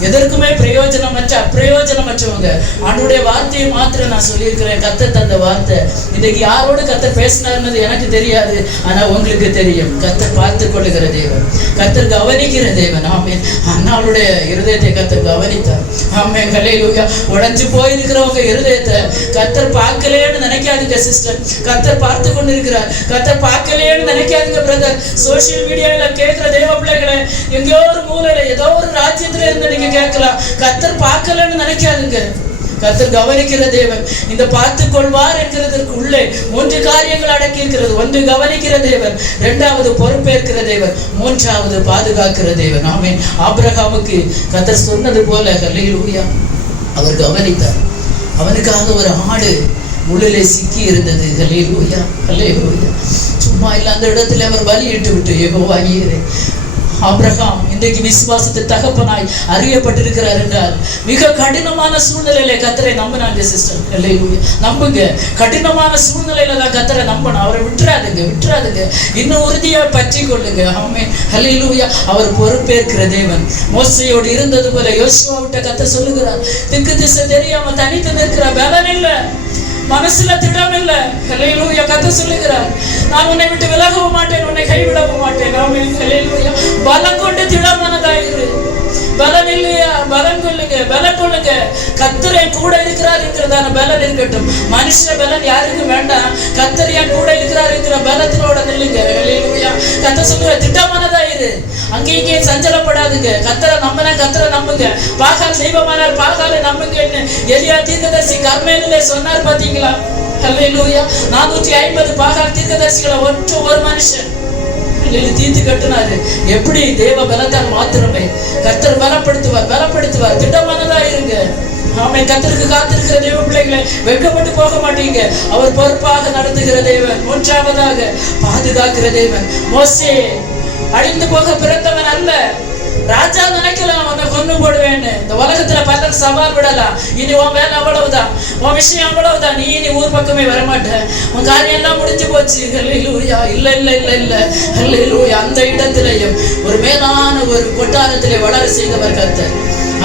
எதற்குமே அப்பிரயோஜனமற்றவங்க. ஆண்டவருடைய வார்த்தையை மாத்திரம் நான் சொல்லியிருக்கிறேன். கர்த்தர் தந்த வார்த்தை இன்னைக்கு யாரோடு கர்த்தர் பேசினார்னது எனக்கு தெரியாது, ஆனா உங்களுக்கு தெரியும். கர்த்தர் பார்த்து கொள்ளுகிற தேவன், கர்த்தர் கவனிக்கிற தேவன். ஆமென். அண்ணாளுடைய இருதயத்தை கர்த்தர் கவனித்தார். ஆமென். ஹல்லேலூயா. உடைஞ்சு போயிருக்கிறவங்க இருதயத்தை கர்த்தர் பார்க்கலேன்னு நினைக்காதீங்க சிஸ்டர். கர்த்தர் பார்த்து கொண்டு இருக்கிறார். கர்த்தர் பார்க்கலேன்னு நினைக்காதீங்க பிரதர். சோசியல் மீடியாவில் கேட்கிற தேவ பிள்ளைகளை எங்கேயோ ஒரு மூலையில ஏதோ ஒரு ராஜ்யத்துல இருந்து நீங்க கேட்கலாம். கர்த்தர் பார்க்கலன்னு நினைக்காதுங்க. கர்த்தர் கவனிக்கிற தேவன். இந்த பார்த்து கொள்வார் என்கிறதற்கு உள்ளே 3 காரியங்கள் அடக்கி இருக்கிறது. 1 கவனிக்கிற தேவன், 2வது பொறுப்பேற்கிற தேவன், 3வது பாதுகாக்கிற தேவன். ஆமென். ஆபிரகாமுக்கு கர்த்தர் சொன்னது போல ஹல்லேலூயா அவர் கவனித்தார். அவனுக்காக ஒரு ஆடு முள்ளிலே சிக்கி இருந்தது. ஹல்லேலூயா ஹல்லேலூயா. சும்மா இல்ல அந்த இடத்துல அவர் பலியிட்டு விட்டு யெகோவா ஈரே. ஆபிரகாம் இன்றைக்கு விசுவாசத்தை தகப்பனாய் அறியப்பட்டிருக்கிறார் என்றால் மிக கடினமான சூழ்நிலையில கர்த்தரை நம்பினாங்க சிஸ்டர். ஹல்லேலூயா. நம்புங்க. கடினமான சூழ்நிலையில தான் கர்த்தரை நம்பணும். அவரை விட்டுறாதுங்க. இன்னும் உறுதியா பற்றி கொள்ளுங்க. ஆமென். ஹல்லேலூயா. அவர் பொறுப்பேற்கிற தேவன். மோசேயோடு இருந்தது போல யோசுவாவிட்ட கர்த்தர் சொல்லுகிறார், திக்கு திசை தெரியாம தனித்து நிற்கிற பலன் இல்லை, மனசுல திடம் இல்லை. ஹல்லேலூயா. கர்த்தர் சொல்லுகிறார், நான் உன்னை விட்டு விலகவும் மாட்டேன், உன்னை கைவிடவும் மாட்டேன். ஆமென். ஹல்லேலூயா. பலம் கொண்டு திடமானதாயிரு. பலன் இல்லையா? பலன் கொள்ளுங்க. கர்த்தர் என் கூட இருக்கிறார் என்கிறதான பலன் இருக்கட்டும். மனுஷ பலன் யாருக்கும் வேண்டாம். கர்த்தர் என் கூட இருக்கிறார் என்கிற பலத்தினோட நில்லுங்க. ஹல்லேலூயா. கர்த்தர் சொல்லுங்க, திட்டமானதாயிரு. அங்கேயும் சஞ்சலப்படாதுங்க. கர்த்தரை நம்புங்க. பாகால் தெய்வமானார் பாகாலை நம்புங்கன்னு எலியா தீர்க்கதரிசி கர்மேலிலே சொன்னார். பாத்தீங்களா? ஹல்லேலூயா. 450 பாகால் தீர்க்கதரிசிகளை ஒரு மனுஷன் தீர்த்து கட்டினாரு. எப்படி? தேவ பலத்தால் மாத்திரமே. கர்த்தர் பலப்படுத்துவார். திட்டமானதா இருங்க. ஆமென். கர்த்தருக்கு காத்திருக்கிற தேவ பிள்ளைகளை வெட்கப்பட்டு போக மாட்டீங்க. அவர் பொறுப்பாக நடத்துகிற தேவன். 3வதாக பாதுகாக்கிற தேவன். மோசே அழிந்து போக பிறந்தவன் அல்ல. ராஜா நினைக்கலாம் உன்னை கொண்டு போடுவேன்னு. இந்த உலகத்துல பலர் சவால் விடலாம். இனி உன் வேலை அவ்வளவுதான், உன் விஷயம் அவ்வளவுதான், நீ இனி ஊர் பக்கமே வரமாட்ட, உன் காரியம் எல்லாம் முடிஞ்சு போச்சு. ஹல்லேலூயா. இல்ல. ஹல்லேலூயா. அந்த இடத்திலேயும் ஒரு மேலான ஒரு கொட்டாரத்திலே வளர செய்தவர் கர்த்தர்.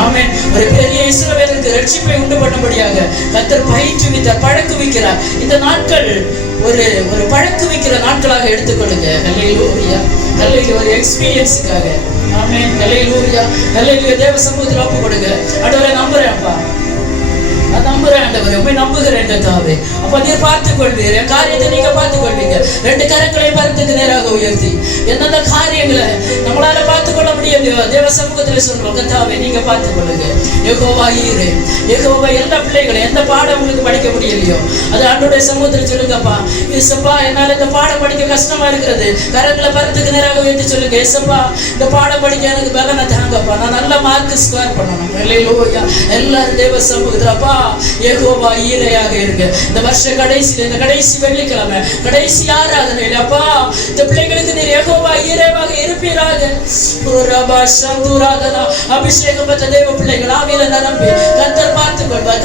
ஆமென். ஒரு பெரிய இஸ்ரவேலுக்கு ரட்சிப்பை உண்டு பண்ணும்படியாக கர்த்தர் பயிற்றுவித்தார், பழக்குவிக்கிறார். இந்த நாட்கள் ஒரு பழக்குவிக்கிற நாட்களாக எடுத்துக்கொள்ளுங்க. ஹல்லேலூயா. ஹல்லேலூயா. ஒரு எக்ஸ்பீரியன்ஸுக்காக. ஆமென். ஹல்லேலூயா. ஹல்லேலூயா. தேவ சமூகத்தில் ஒப்பு கொடுங்க. ஆண்டவரே நம்புறேன் அப்பா, நான் நம்புறேன் ஆண்டவரே, உண்மை நம்புகிறேன் கர்த்தாவே. அப்ப நீர் பார்த்துக் கொள்வீர், என் காரியத்தை நீங்க பார்த்துக் கொள்வீங்க. 2 கரங்களை பரத்துக்கு நேராக உயர்த்தி எந்தெந்த காரியங்களை நம்மளால பார்த்துக் கொள்ள முடியலையோ தேவ சமூகத்துல சொல்றோம். கர்த்தாவே நீங்க பார்த்துக் கொள்ளுங்க. யெகோவா ஈரே. யெகோவா எல்லா பிள்ளைகளும் எந்த பாடம் உங்களுக்கு படிக்க முடியலையோ அது ஆண்டவருடைய சமூகத்துல சொல்லுங்கப்பா. ஏசப்பா என்னால இந்த பாடம் படிக்க கஷ்டமா இருக்கிறது. கரங்களை பரத்துக்கு நேராக உயர்த்தி சொல்லுங்க. ஏசப்பா இந்த பாடம் படிக்க எனக்கு பலனை தாங்கப்பா, நான் நல்ல மார்க் ஸ்கோர் பண்ணணும். ஹல்லேலூயா. எல்லாரும் தேவ சமூகத்துல அப்பா யெகோவா ஈரையாக இருங்க. இந்த வருஷ கடைசியில, இந்த கடைசி வெள்ளிக்கிழமை, கடைசி ஆராதனையில அப்பா இந்த பிள்ளைகளுக்கு நீர் யெகோவா ஈரையாக இருப்பீராக. அபிஷேகம் பெற்ற தேவ பிள்ளைகள் ஆவியில நிரம்பி கர்த்தர் பார்த்துக் கொள்வார்.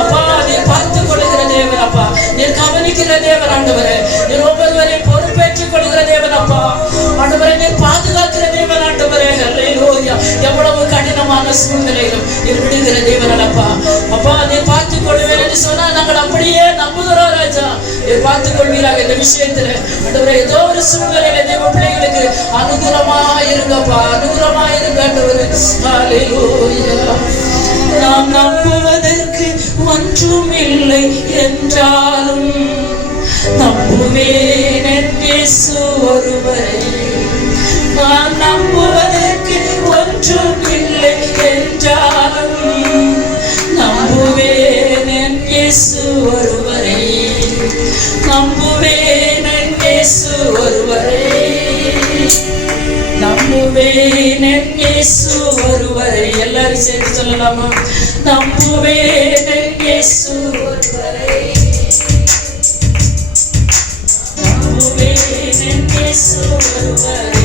அப்பா நீர் பார்த்துக் கொள்ளுகிற தேவன் அப்பா, நீர் கவனிக்கிற தேவன் ஆண்டவரே, நீர் ஒவ்வொருவரையும் பொறுப்பேற்றுக் கொள்கிற தேவன் அப்பா. ஆண்டவரே நீர் பாதுகாக்கிற தேவன் ஆண்டவரே. ஹல்லேலூயா. எவ்வளவு கடினமான சூழ்நிலையிலும் நீர் விடுகிற தேவன் அப்பா. அப்பா நீர் பார்த்துக் கொள்வேன் என்று சொன்னா நாங்கள் அப்படியே நம்புகிறோம் ராஜா. நீர் பார்த்துக் கொள்வீராக இந்த விஷயத்துல. ஆண்டவரே ஏதோ ஒரு சூழ்நிலையில தேவ பிள்ளைகளுக்கு அனுகூலமா இருங்கப்பா, அனுகூலமா இருங்க ஆண்டவரே. ஹல்லேலூயா. நாம் நம்புவதற்கு ஒன்றும் இல்லை என்றாலும் நம்புவேன் என் இயேசு ஒருவரை. நான் நம்புவதற்கு ஒன்றும் இல்லை என்றாலும் நம்புவேன் என் இயேசு ஒருவரை. நம்புவேன் என் இயேசு ஒருவரை. நம்புவேன் என் இயேசு ஒருவரை. எல்லாரும் சேர்த்து சொல்லலாமா? நம்புவேன் என் இயேசு ஒருவரை. நம்புவேன் என் இயேசு ஒருவரை.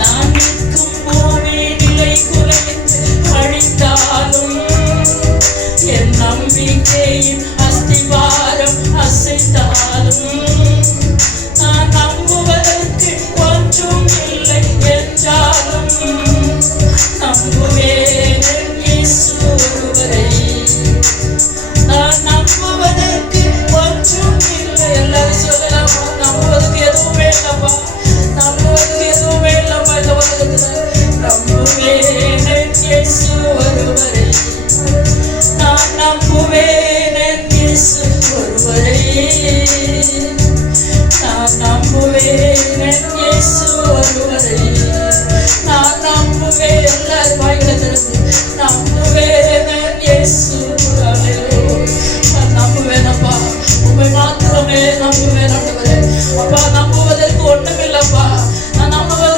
நான் நிற்கும் போவே நிலை குலைந்து அழித்தாலும் என் நம்பிக்கையின் அஸ்திவாரம் அசைத்தாலும் நான் நம்புவதற்கு ஒன்றும் இல்லை என்றாலும் நம்புவேன் என் இயேசு ஒருவரை. நான் நம்புவதற்கு ஒன்றும் இல்லை. எல்லாரும் சொல்லலாமா? நம்புவதற்கு எதுவுமே இல்லப்பா, நம்புவதற்கு எதுவுமே இல்லப்பா இந்த உலகத்துல. நம்புவேன் என் இயேசு ஒருவரை. நான் நம்புவேன் என் நான் நம்புவேன் என் இயேசு வருவதை. நான் நம்புவேன். எல்லாரும் வாய்களை திறந்து நம்புவேன் என் இயேசு. நான் நம்புவேன் அப்பா, உண்மை மாத்திரமே நம்புவேன் ஆண்டவரே. அப்பா நம்புவதற்கு ஒண்ணுமில்லப்பா, நான் நம்புவது